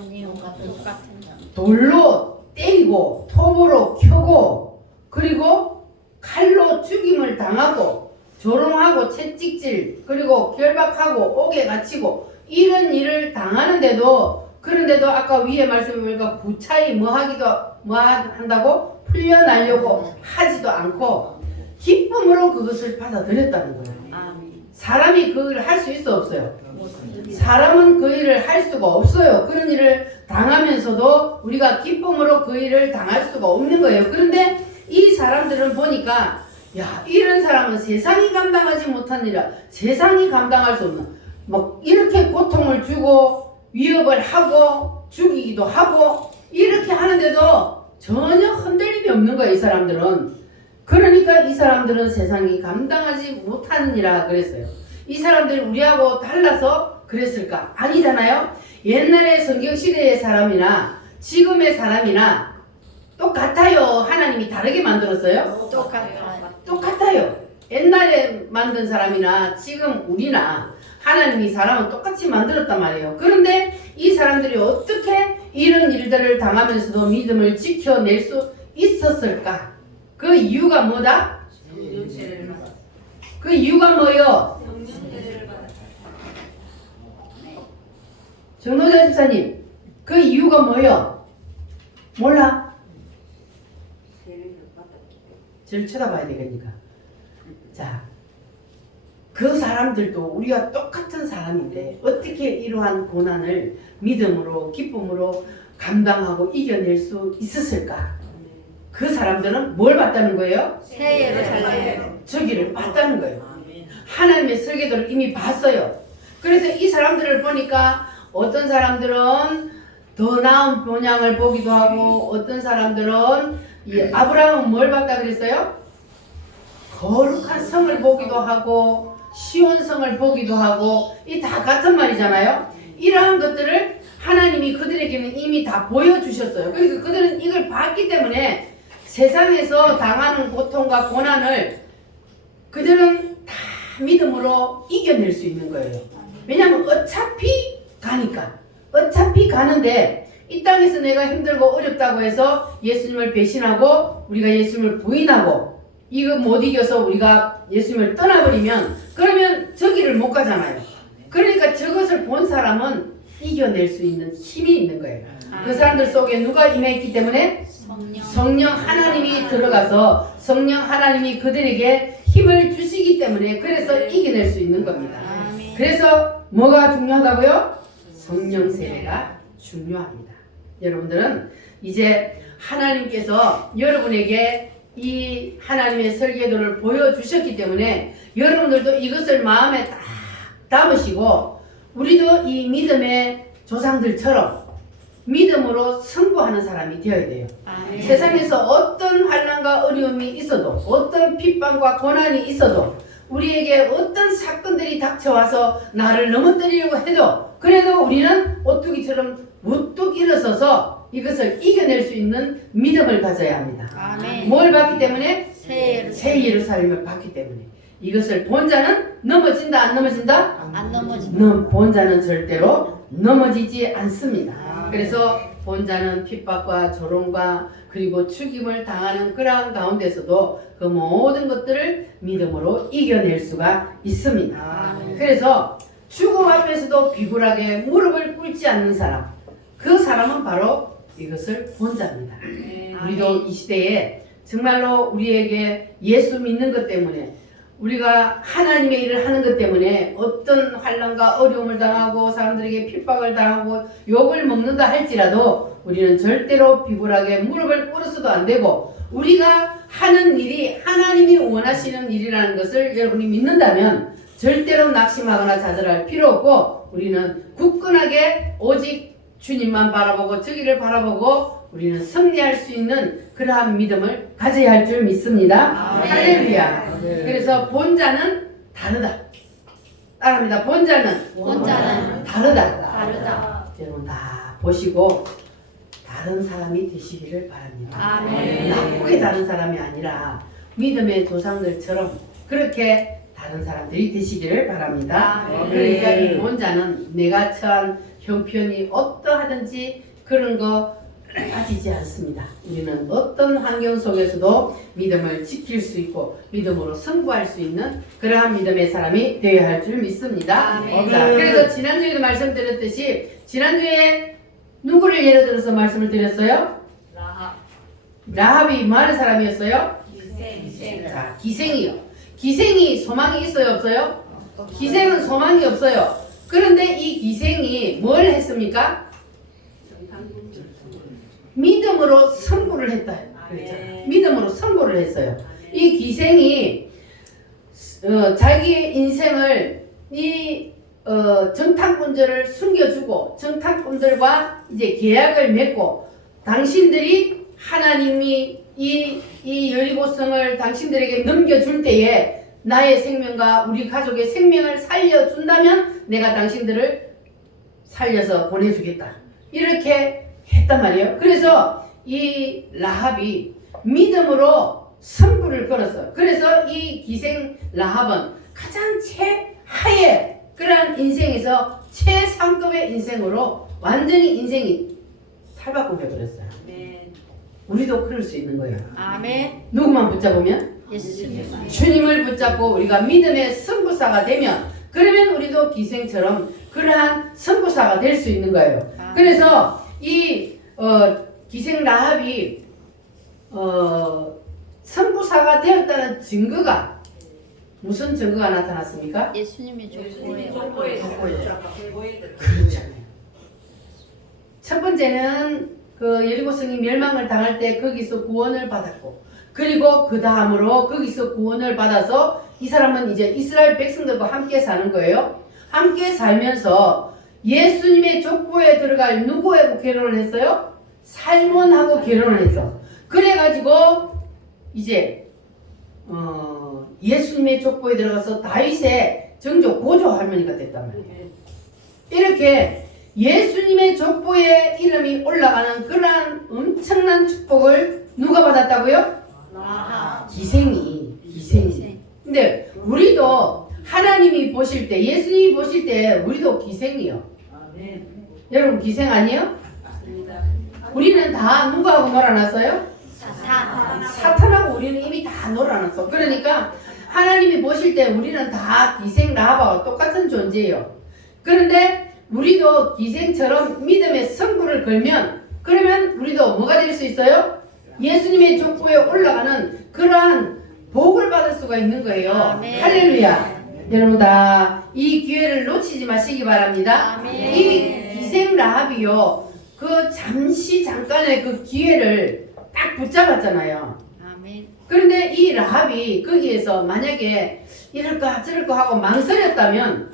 아니요, 똑같은 돌로 때리고 톱으로 켜고 그리고 칼로 죽임을 당하고 조롱하고 채찍질 그리고 결박하고 옥에 갇히고 이런 일을 당하는데도 그런데도 아까 위에 말씀해 보니까 구차히 뭐 한다고 풀려나려고 하지도 않고 기쁨으로 그것을 받아들였다는 거예요. 사람이 그 일을 할 수 있어 없어요? 사람은 그 일을 할 수가 없어요. 그런 일을 당하면서도 우리가 기쁨으로 그 일을 당할 수가 없는 거예요. 그런데 이 사람들은 보니까 야, 이런 사람은 세상이 감당하지 못하니라. 세상이 감당할 수 없는 막 이렇게 고통을 주고 위협을 하고 죽이기도 하고 이렇게 하는데도 전혀 흔들림이 없는 거예요. 이 사람들은. 그러니까 이 사람들은 세상이 감당하지 못하느니라 그랬어요. 이 사람들이 우리하고 달라서 그랬을까? 아니잖아요. 옛날의 성경시대의 사람이나 지금의 사람이나 똑같아요. 하나님이 다르게 만들었어요? 똑같아요. 옛날에 만든 사람이나 지금 우리나 하나님이 사람은 똑같이 만들었단 말이에요. 그런데 이 사람들이 어떻게 이런 일들을 당하면서도 믿음을 지켜낼 수 있었을까? 그 이유가 뭐다? 그 이유가 뭐요? 정노자 집사님, 그 이유가 뭐요? 몰라? 저를 쳐다봐야 되겠니까. 자, 그 사람들도 우리가 똑같은 사람인데 어떻게 이러한 고난을 믿음으로 기쁨으로 감당하고 이겨낼 수 있었을까? 그 사람들은 뭘 봤다는 거예요? 새 예루살렘. 저기를 봤다는 거예요. 하나님의 설계도를 이미 봤어요. 그래서 이 사람들을 보니까 어떤 사람들은 더 나은 본향을 보기도 하고 어떤 사람들은 이 아브라함은 뭘 봤다 그랬어요? 거룩한 성을 보기도 하고 시온 성을 보기도 하고 이 다 같은 말이잖아요. 이러한 것들을 하나님이 그들에게는 이미 다 보여주셨어요. 그러니까 그들은 이걸 봤기 때문에 세상에서 당하는 고통과 고난을 그들은 다 믿음으로 이겨낼 수 있는 거예요. 왜냐하면 어차피 가니까. 어차피 가는데 이 땅에서 내가 힘들고 어렵다고 해서 예수님을 배신하고 우리가 예수님을 부인하고 이거 못 이겨서 우리가 예수님을 떠나버리면 그러면 저기를 못 가잖아요. 그러니까 저것을 본 사람은 이겨낼 수 있는 힘이 있는 거예요. 그 사람들 속에 누가 임했기 때문에? 성령 하나님이 들어가서 성령 하나님이 그들에게 힘을 주시기 때문에 그래서 이겨낼 수 있는 겁니다. 그래서 뭐가 중요하다고요? 성령 세례가 중요합니다. 여러분들은 이제 하나님께서 여러분에게 이 하나님의 설계도를 보여주셨기 때문에 여러분들도 이것을 마음에 딱 담으시고 우리도 이 믿음의 조상들처럼 믿음으로 승부하는 사람이 되어야 돼요. 아멘. 세상에서 어떤 환난과 어려움이 있어도 어떤 핍박과 고난이 있어도 우리에게 어떤 사건들이 닥쳐와서 나를 넘어뜨리려고 해도 그래도 우리는 오뚜기처럼 우뚝 일어서서 이것을 이겨낼 수 있는 믿음을 가져야 합니다. 아멘. 뭘 봤기 때문에? 새 새 예루살렘을 봤기 때문에. 이것을 본 자는 넘어진다 안 넘어진다? 안 넘어진다. 본 자는 절대로 넘어지지 않습니다. 그래서 본 자는 핍박과 조롱과 그리고 죽임을 당하는 그러한 가운데서도 그 모든 것들을 믿음으로 이겨낼 수가 있습니다. 그래서 죽음 앞에서도 비굴하게 무릎을 꿇지 않는 사람, 그 사람은 바로 이것을 본 자입니다. 우리도 이 시대에 정말로 우리에게 예수 믿는 것 때문에 우리가 하나님의 일을 하는 것 때문에 어떤 환난과 어려움을 당하고 사람들에게 핍박을 당하고 욕을 먹는다 할지라도 우리는 절대로 비굴하게 무릎을 꿇어서도 안 되고, 우리가 하는 일이 하나님이 원하시는 일이라는 것을 여러분이 믿는다면 절대로 낙심하거나 좌절할 필요 없고, 우리는 굳건하게 오직 주님만 바라보고 저기를 바라보고 우리는 승리할 수 있는 그러한 믿음을 가져야 할 줄 믿습니다. 할렐루야. 그래서 본자는 다르다. 따라합니다. 본자는 다르다. 다르다. 여러분 다 보시고 다른 사람이 되시기를 바랍니다. 아멘. 나쁘게 다른 사람이 아니라 믿음의 조상들처럼 그렇게 다른 사람들이 되시기를 바랍니다. 아멘. 그러니까 이 본자는 내가 처한 형편이 어떠하든지 그런 거 따지지 않습니다. 우리는 어떤 환경 속에서도 믿음을 지킬 수 있고 믿음으로 승부할 수 있는 그러한 믿음의 사람이 되어야 할 줄 믿습니다. 아멘. 자, 그래서 지난주에도 말씀드렸듯이, 지난주에 누구를 예를 들어서 말씀을 드렸어요? 라합이 뭐 하는 사람이었어요? 자, 기생이요. 기생이 소망이 있어요, 없어요? 기생은 소망이 없어요. 그런데 이 기생이 뭘 했습니까? 믿음으로 선고를 했다. 그랬잖아. 믿음으로 선고를 했어요. 이 기생이 자기의 인생을 이 정탐꾼들을 숨겨주고 정탐꾼들과 이제 계약을 맺고, 당신들이 하나님이 이 여리고성을 당신들에게 넘겨줄 때에 나의 생명과 우리 가족의 생명을 살려준다면 내가 당신들을 살려서 보내주겠다. 이렇게 했단 말이에요. 그래서 이 라합이 믿음으로 선불을 걸었어요. 그래서 이 기생 라합은 가장 최하의 그러한 인생에서 최상급의 인생으로 완전히 인생이 탈바꿈해버렸어요. 우리도 그럴 수 있는 거예요. 아멘. 누구만 붙잡으면? 예수님. 주님을 붙잡고 우리가 믿음의 선구사가 되면, 그러면 우리도 기생처럼 그러한 선구사가 될 수 있는 거예요. 그래서 이 기생 라합이 선구사가 되었다는 증거가, 무슨 증거가 나타났습니까? 예수님이 족보에 첫 번째는 그 여리고성이 멸망을 당할 때 거기서 구원을 받았고, 그리고 그 다음으로 거기서 구원을 받아서 이 사람은 이제 이스라엘 백성들과 함께 사는 거예요. 함께 살면서 예수님의 족보에 들어갈 누구하고 결혼을 했어요? 살몬하고 결혼을 했어. 그래가지고 이제 예수님의 족보에 들어가서 다윗의 정조 고조 할머니가 됐단 말이에요. 이렇게 예수님의 족보에 이름이 올라가는 그러한 엄청난 축복을 누가 받았다고요? 기생이. 근데 우리도 하나님이 보실 때, 예수님이 보실 때 우리도 기생이요. 여러분 기생 아니에요? 우리는 다 누구하고 놀아놨어요? 사탄하고 우리는 이미 다 놀아놨어. 그러니까 하나님이 보실 때 우리는 다 기생 라합하고 똑같은 존재예요. 그런데 우리도 기생처럼 믿음의 선구를 걸면, 그러면 우리도 뭐가 될 수 있어요? 예수님의 족보에 올라가는 그러한 복을 받을 수가 있는 거예요. 아멘. 할렐루야. 여러분 다 이 기회를 놓치지 마시기 바랍니다. 아멘. 이 기생 라합이요, 그 잠깐의 그 기회를 딱 붙잡았잖아요. 아멘. 그런데 이 라합이 거기에서 만약에 이럴까 저럴까 하고 망설였다면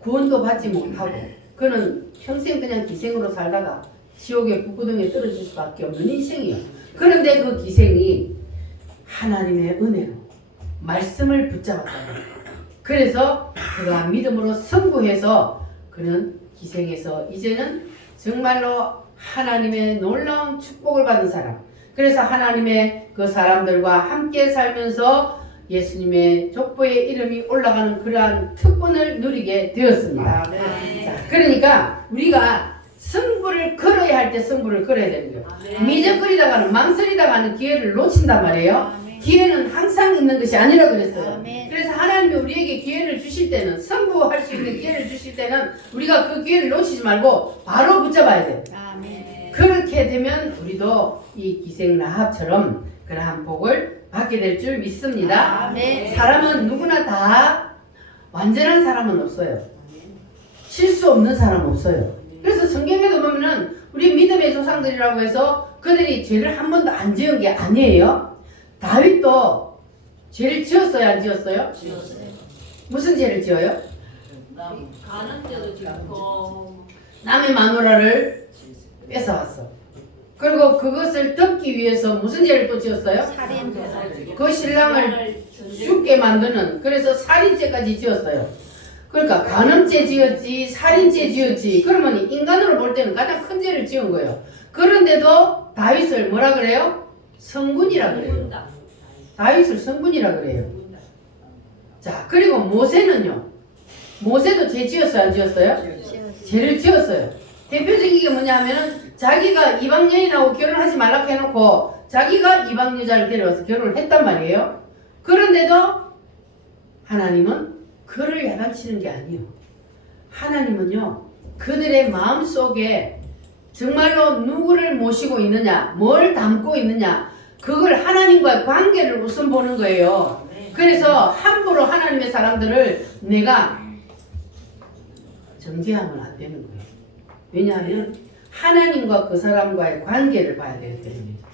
구원도 받지 못하고 그는 평생 그냥 기생으로 살다가 지옥의 북구덩이에 떨어질 수밖에 없는 인생이에요. 그런데 그 기생이 하나님의 은혜로 말씀을 붙잡았다. 그래서 그가 믿음으로 선구해서 그는 기생에서 이제는 정말로 하나님의 놀라운 축복을 받은 사람, 그래서 하나님의 그 사람들과 함께 살면서 예수님의 족보에 이름이 올라가는 그러한 특권을 누리게 되었습니다. 자, 그러니까 우리가 승부를 걸어야 할 때 승부를 걸어야 되는 거예요. 미적거리다가는 망설이다가는 기회를 놓친단 말이에요. 기회는 항상 있는 것이 아니라 그랬어요. 아멘. 그래서 하나님이 우리에게 기회를 주실 때는, 승부할 수 있는 기회를 주실 때는 우리가 그 기회를 놓치지 말고 바로 붙잡아야 돼요. 아멘. 그렇게 되면 우리도 이 기생 라합처럼 그러한 복을 받게 될 줄 믿습니다. 아멘. 사람은 누구나 다 완전한 사람은 없어요. 실수 없는 사람은 없어요. 그래서 성경에도 보면은 우리 믿음의 조상들이라고 해서 그들이 죄를 한 번도 안 지은 게 아니에요. 다윗도 죄를 지었어요, 안 지었어요? 지었어요. 무슨 죄를 지어요? 가는 데도 지고 남의 마누라를 뺏어왔어. 그리고 그것을 덮기 위해서 무슨 죄를 또 지었어요? 살인. 그 신랑을 죽게 만드는, 그래서 살인죄까지 지었어요. 그러니까 간음죄 지었지, 살인죄 지었지. 그러면 인간으로 볼 때는 가장 큰 죄를 지은 거예요. 그런데도 다윗을 뭐라 그래요? 성군이라 그래요. 다윗을 성군이라 그래요. 자, 그리고 모세는요. 모세도 죄 지었어요, 안 지었어요? 죄를 지었어요. 대표적인 게 뭐냐면은 자기가 이방 여인하고 결혼하지 말라고 해놓고 자기가 이방 여자를 데려와서 결혼을 했단 말이에요. 그런데도 하나님은 그를 야단치는 게 아니에요. 하나님은요, 그들의 마음속에 정말로 누구를 모시고 있느냐, 뭘 담고 있느냐, 그걸 하나님과의 관계를 우선 보는 거예요. 그래서 함부로 하나님의 사람들을 내가 정죄하면 안 되는 거예요. 왜냐하면 하나님과 그 사람과의 관계를 봐야 되기 때문입니다.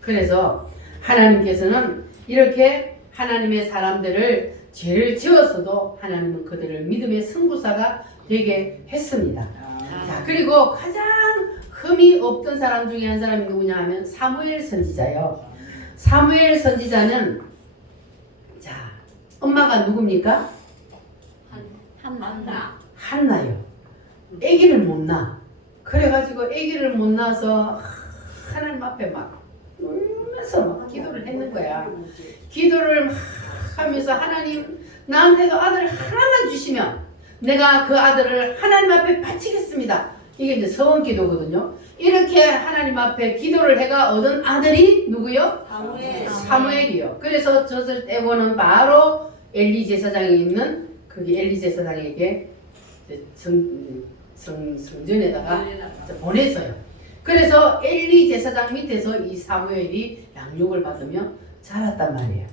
그래서 하나님께서는 이렇게 하나님의 사람들을 죄를 지었어도 하나님은 그들을 믿음의 선구사가 되게 했습니다. 자, 그리고 가장 흠이 없던 사람 중에 한 사람이 누구냐 하면 사무엘 선지자예요. 사무엘 선지자는 자, 엄마가 누굽니까? 한나요. 아기를 못 낳아. 그래가지고 아기를 못 낳아서 하나님 앞에 막 울면서 막 기도를 했는 거야. 기도를 막 하면서 하나님 나한테도 아들 하나만 주시면 내가 그 아들을 하나님 앞에 바치겠습니다. 이게 이제 서원 기도거든요. 이렇게 하나님 앞에 기도를 해가 얻은 아들이 누구요? 사무엘이요. 그래서 젖을 떼고는 바로 엘리 제사장이 있는 거기 엘리 제사장에게 성전에다가 보냈어요. 그래서 엘리 제사장 밑에서 이 사무엘이 양육을 받으며 자랐단 말이에요.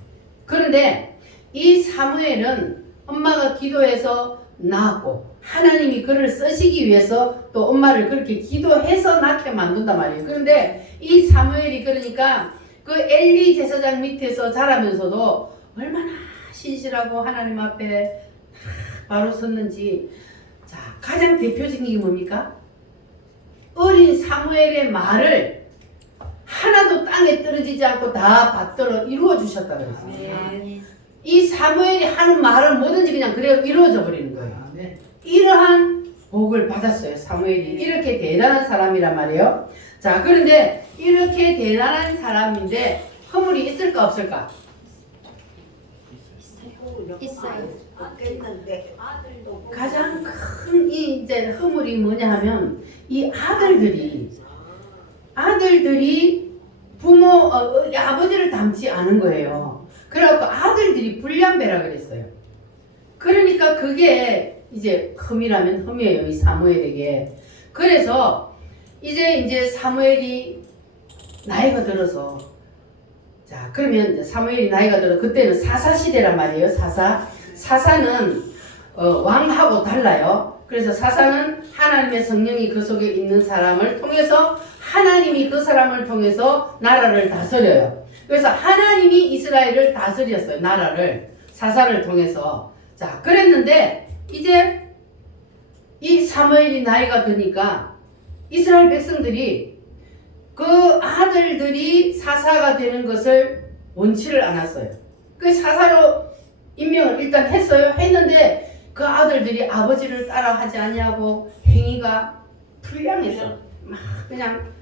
그런데 이 사무엘은 엄마가 기도해서 낳았고 하나님이 그를 쓰시기 위해서 또 엄마를 그렇게 기도해서 낳게 만든단 말이에요. 그런데 이 사무엘이 그러니까 그 엘리 제사장 밑에서 자라면서도 얼마나 신실하고 하나님 앞에 바로 섰는지. 자, 가장 대표적인 게 뭡니까? 어린 사무엘의 말을 하나도 땅에 떨어지지 않고 다 받들어 이루어 주셨다고 했어요. 이 사무엘이 하는 말은 뭐든지 그냥 그대로 이루어져 버리는 거예요. 이러한 복을 받았어요. 사무엘이 이렇게 대단한 사람이란 말이에요. 자, 그런데 이렇게 대단한 사람인데 허물이 있을까 없을까? 있어요. 없겠는데 가장 큰 이 이제 허물이 뭐냐 하면 이 아들들이 부모 아버지를 닮지 않은 거예요. 그래갖고 아들들이 불량배라 그랬어요. 그러니까 그게 이제 흠이라면 흠이에요, 이 사무엘에게. 그래서 이제 사무엘이 나이가 들어서, 자, 그러면 이제 사무엘이 나이가 들어, 그때는 사사 시대란 말이에요. 사사는 왕하고 달라요. 그래서 사사는 하나님의 성령이 그 속에 있는 사람을 통해서 하나님이 그 사람을 통해서 나라를 다스려요. 그래서 하나님이 이스라엘을 다스렸어요. 나라를 사사를 통해서. 자, 그랬는데 이제 이 사무엘이 나이가 드니까 이스라엘 백성들이 그 아들들이 사사가 되는 것을 원치를 않았어요. 그 사사로 임명을 일단 했어요. 했는데 그 아들들이 아버지를 따라하지 아니하고 행위가 불량했어. 막 그냥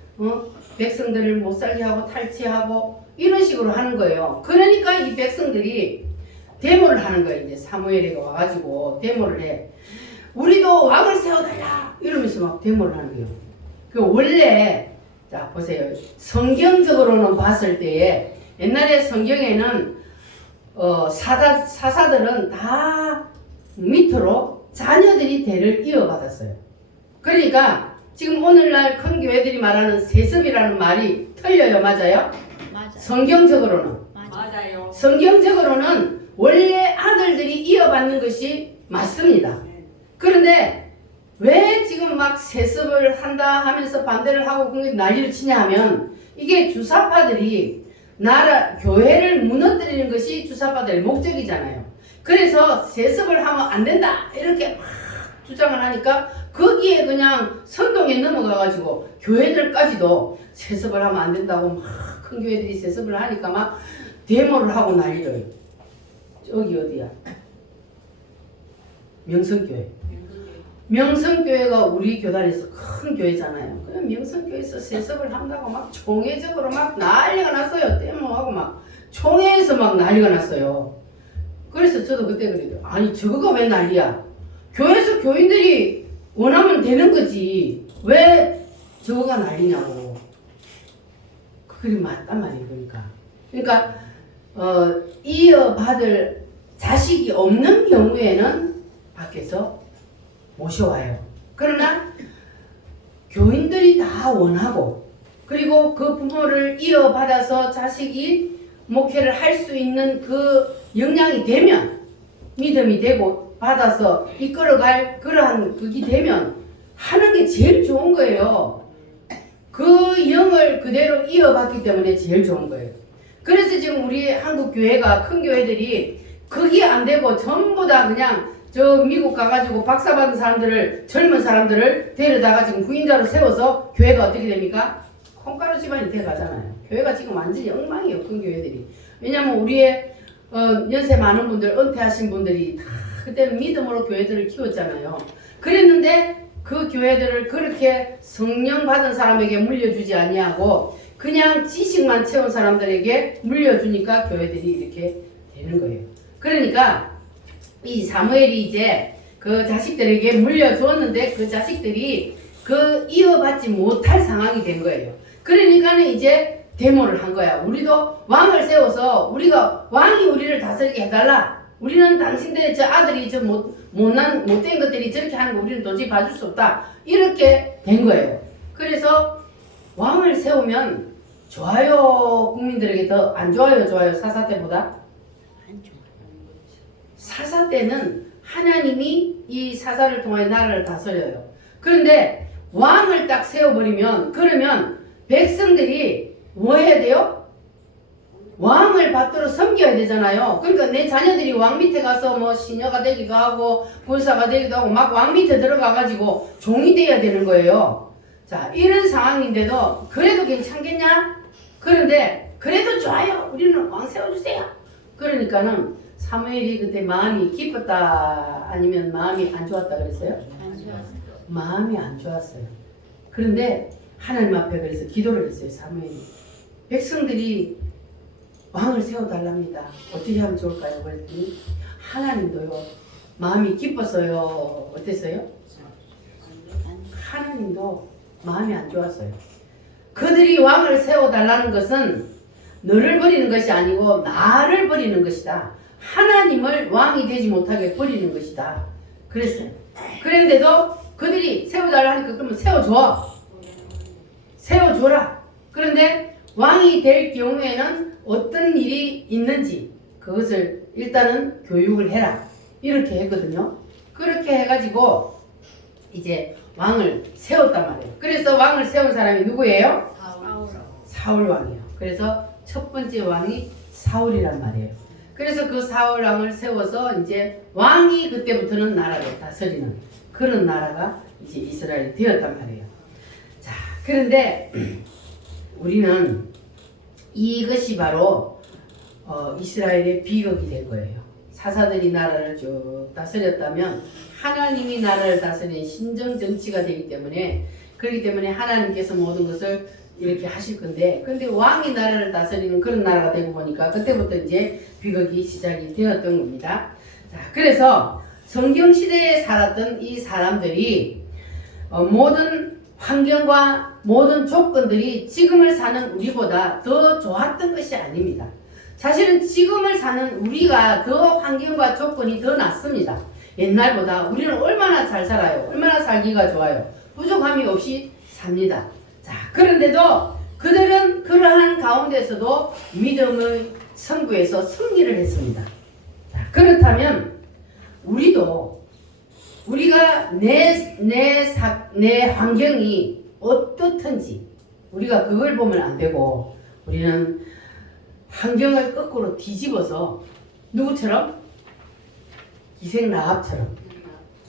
백성들을 못 살게 하고 탈취하고 이런 식으로 하는 거예요. 그러니까 이 백성들이 데모를 하는 거예요. 이제 사무엘이가 와가지고 데모를 해. 우리도 왕을 세워달라 이러면서 막 데모를 하는 거예요. 그 원래 자 보세요. 성경적으로는 봤을 때에 옛날에 성경에는 사사들은 다 밑으로 자녀들이 대를 이어받았어요. 그러니까 지금 오늘날 큰 교회들이 말하는 세습이라는 말이 틀려요. 맞아요? 맞아요. 성경적으로는. 맞아요. 성경적으로는 원래 아들들이 이어받는 것이 맞습니다. 그런데 왜 지금 막 세습을 한다 하면서 반대를 하고 그런 난리를 치냐 하면 이게 주사파들이 교회를 무너뜨리는 것이 주사파들의 목적이잖아요. 그래서 세습을 하면 안 된다 이렇게 막 주장을 하니까 거기에 그냥 선동에 넘어가가지고 교회들까지도 세습을 하면 안 된다고 막 큰 교회들이 세습을 하니까 막 데모를 하고 난리를. 저기 어디야? 명성교회. 명성교회가 우리 교단에서 큰 교회잖아요. 그 명성교회에서 세습을 한다고 막 총회적으로 막 난리가 났어요. 데모하고 막 총회에서 막 난리가 났어요. 그래서 저도 그때 그래도 아니 저거가 왜 난리야? 교회에서 교인들이 원하면 되는 거지. 왜 저거가 난리냐고. 그게 맞단 말이에요. 그러니까 이어받을 자식이 없는 경우에는 밖에서 모셔와요. 그러나 교인들이 다 원하고 그리고 그 부모를 이어받아서 자식이 목회를 할 수 있는 그 역량이 되면 믿음이 되고 받아서 이끌어갈 그러한 그게 되면 하는 게 제일 좋은 거예요. 그 영을 그대로 이어받기 때문에 제일 좋은 거예요. 그래서 지금 우리 한국 교회가 큰 교회들이 그게 안 되고 전부 다 그냥 저 미국 가가지고 박사 받은 사람들을 젊은 사람들을 데려다가 지금 후임자로 세워서 교회가 어떻게 됩니까? 콩가루 집안이 돼가잖아요. 교회가 지금 완전히 엉망이에요. 큰 교회들이. 왜냐면 우리의 연세 많은 분들 은퇴하신 분들이 다 그때는 믿음으로 교회들을 키웠잖아요. 그랬는데 그 교회들을 그렇게 성령 받은 사람에게 물려주지 아니하고 그냥 지식만 채운 사람들에게 물려주니까 교회들이 이렇게 되는 거예요. 그러니까 이 사무엘이 이제 그 자식들에게 물려주었는데 그 자식들이 그 이어받지 못할 상황이 된 거예요. 그러니까는 이제 데모를 한 거야. 우리도 왕을 세워서 우리가 왕이 우리를 다스리게 해달라. 우리는 당신들의 저 아들이 저 못된 것들이 저렇게 하는 거 우리는 도저히 봐줄 수 없다. 이렇게 된 거예요. 그래서 왕을 세우면 좋아요. 국민들에게 더 안 좋아요? 좋아요? 사사 때보다? 사사 때는 하나님이 이 사사를 통해 나라를 다스려요. 그런데 왕을 딱 세워버리면 그러면 백성들이 뭐 해야 돼요? 왕을 받들어 섬겨야 되잖아요. 그러니까 내 자녀들이 왕 밑에 가서 뭐 시녀가 되기도 하고 불사가 되기도 하고 막 왕 밑에 들어가가지고 종이 돼야 되는 거예요. 자, 이런 상황인데도 그래도 괜찮겠냐? 그런데 그래도 좋아요. 우리는 왕 세워주세요. 그러니까는 사무엘이 그때 마음이 기뻤다 아니면 마음이 안 좋았다 그랬어요? 안 좋았어요. 마음이 안 좋았어요. 그런데 하나님 앞에 그래서 기도를 했어요. 사무엘이. 백성들이 왕을 세워달랍니다. 어떻게 하면 좋을까요? 그랬더니 하나님도요. 마음이 기뻤어요. 어땠어요? 하나님도 마음이 안 좋았어요. 그들이 왕을 세워달라는 것은 너를 버리는 것이 아니고 나를 버리는 것이다. 하나님을 왕이 되지 못하게 버리는 것이다. 그랬어요. 그런데도 그들이 세워달라 하니까 그러면 세워줘. 세워줘라. 그런데 왕이 될 경우에는 어떤 일이 있는지 그것을 일단은 교육을 해라. 이렇게 했거든요. 그렇게 해가지고 이제 왕을 세웠단 말이에요. 그래서 왕을 세운 사람이 누구예요? 사울 왕이에요. 그래서 첫 번째 왕이 사울이란 말이에요. 그래서 그 사울 왕을 세워서 이제 왕이 그때부터는 나라를 다스리는 그런 나라가 이제 이스라엘이 되었단 말이에요. 자, 그런데 우리는 이것이 바로 이스라엘의 비극이 될 거예요. 사사들이 나라를 쭉 다스렸다면 하나님이 나라를 다스리는 신정 정치가 되기 때문에 그렇기 때문에 하나님께서 모든 것을 이렇게 하실 건데 근데 왕이 나라를 다스리는 그런 나라가 되고 보니까 그때부터 이제 비극이 시작이 되었던 겁니다. 자, 그래서 성경 시대에 살았던 이 사람들이 모든 환경과 모든 조건들이 지금을 사는 우리보다 더 좋았던 것이 아닙니다. 사실은 지금을 사는 우리가 더 환경과 조건이 더 낫습니다. 옛날보다 우리는 얼마나 잘 살아요. 얼마나 살기가 좋아요. 부족함이 없이 삽니다. 자, 그런데도 그들은 그러한 가운데서도 믿음의 승부에서 승리를 했습니다. 자, 그렇다면 우리도 우리가 내 환경이 어떻든지 우리가 그걸 보면 안 되고 우리는 환경을 거꾸로 뒤집어서 누구처럼?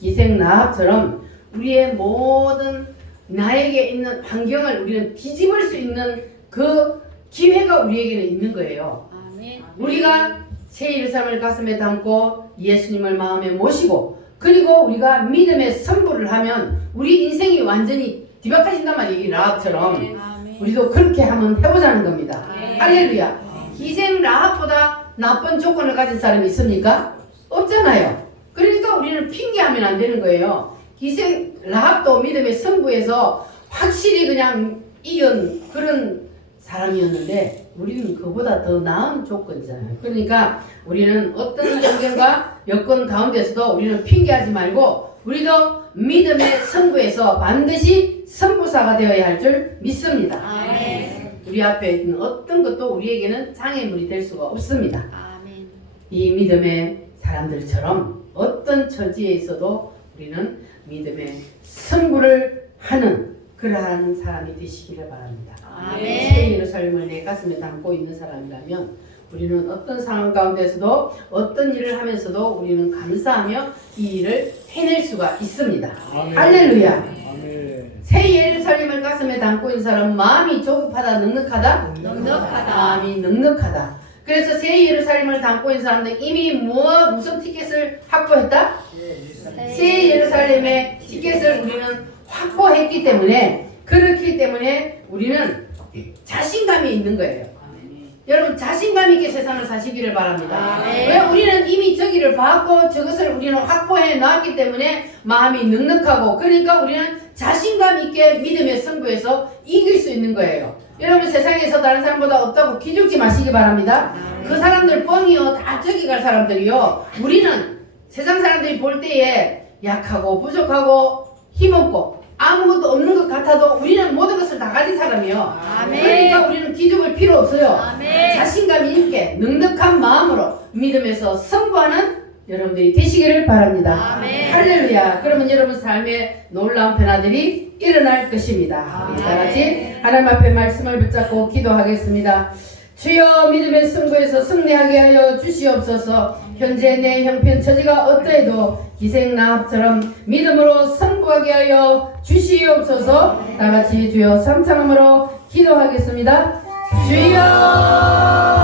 기생라합처럼 우리의 모든 나에게 있는 환경을 우리는 뒤집을 수 있는 그 기회가 우리에게는 있는 거예요. 아멘. 우리가 새 예루살렘을 가슴에 담고 예수님을 마음에 모시고 그리고 우리가 믿음의 선부를 하면 우리 인생이 완전히 뒤바꿔진단 말이에요. 이 라합처럼 아멘. 우리도 그렇게 한번 해보자는 겁니다. 네. 할렐루야. 기생 라합보다 나쁜 조건을 가진 사람이 있습니까? 없잖아요. 그러니까 우리는 핑계하면 안 되는 거예요. 기생 라합도 믿음의 승부에서 확실히 그냥 이긴 그런 사람이었는데 우리는 그보다 더 나은 조건이잖아요. 그러니까 우리는 어떤 환경과 여건 가운데서도 우리는 핑계하지 말고 우리도 믿음의 승부에서 반드시 승부사가 되어야 할 줄 믿습니다. 아멘. 우리 앞에 있는 어떤 것도 우리에게는 장애물이 될 수가 없습니다. 아멘. 이 믿음의 사람들처럼 어떤 처지에 있어도 우리는 믿음의 승부를 하는 그러한 사람이 되시기를 바랍니다. 아멘. 새 예루살렘을 내 가슴에 담고 있는 사람이라면 우리는 어떤 상황 가운데서도 어떤 일을 하면서도 우리는 감사하며 이 일을 해낼 수가 있습니다. 아멘. 할렐루야. 아멘. 새 예루살렘을 가슴에 담고 있는 사람은 마음이 조급하다, 넉넉하다? 넉넉하다. 마음이 넉넉하다. 그래서 새 예루살렘을 담고 있는 사람들 이미 무슨 티켓을 확보했다? 새 예루살렘의 티켓을 우리는 확보했기 때문에 그렇기 때문에 우리는 자신감이 있는 거예요. 여러분 자신감 있게 세상을 사시기를 바랍니다. 아멘. 왜 우리는 이미 저기를 봤고 저것을 우리는 확보해 놨기 때문에 마음이 넉넉하고 그러니까 우리는 자신감 있게 믿음의 승부에서 이길 수 있는 거예요. 여러분 세상에서 다른 사람보다 없다고 기죽지 마시기 바랍니다. 그 사람들 뻥이요. 다 저기 갈 사람들이요. 우리는 세상 사람들이 볼 때에 약하고 부족하고 힘없고 아무것도 없는 것 같아도 우리는 모든 것을 다 가진 사람이요. 아멘. 그러니까 우리는 기죽을 필요 없어요. 아멘. 자신감 있게 넉넉한 마음으로 믿음에서 승부하는 여러분들이 되시기를 바랍니다. 아멘. 할렐루야. 그러면 여러분 삶에 놀라운 변화들이 일어날 것입니다. 우리 다 같이 하나님 앞에 말씀을 붙잡고 기도하겠습니다. 주여 믿음의 승부에서 승리하게 하여 주시옵소서. 현재 내 형편 처지가 어떠해도 기생라합처럼 믿음으로 승부하게 하여 주시옵소서. 다 같이 주여 삼창함으로 기도하겠습니다. 주여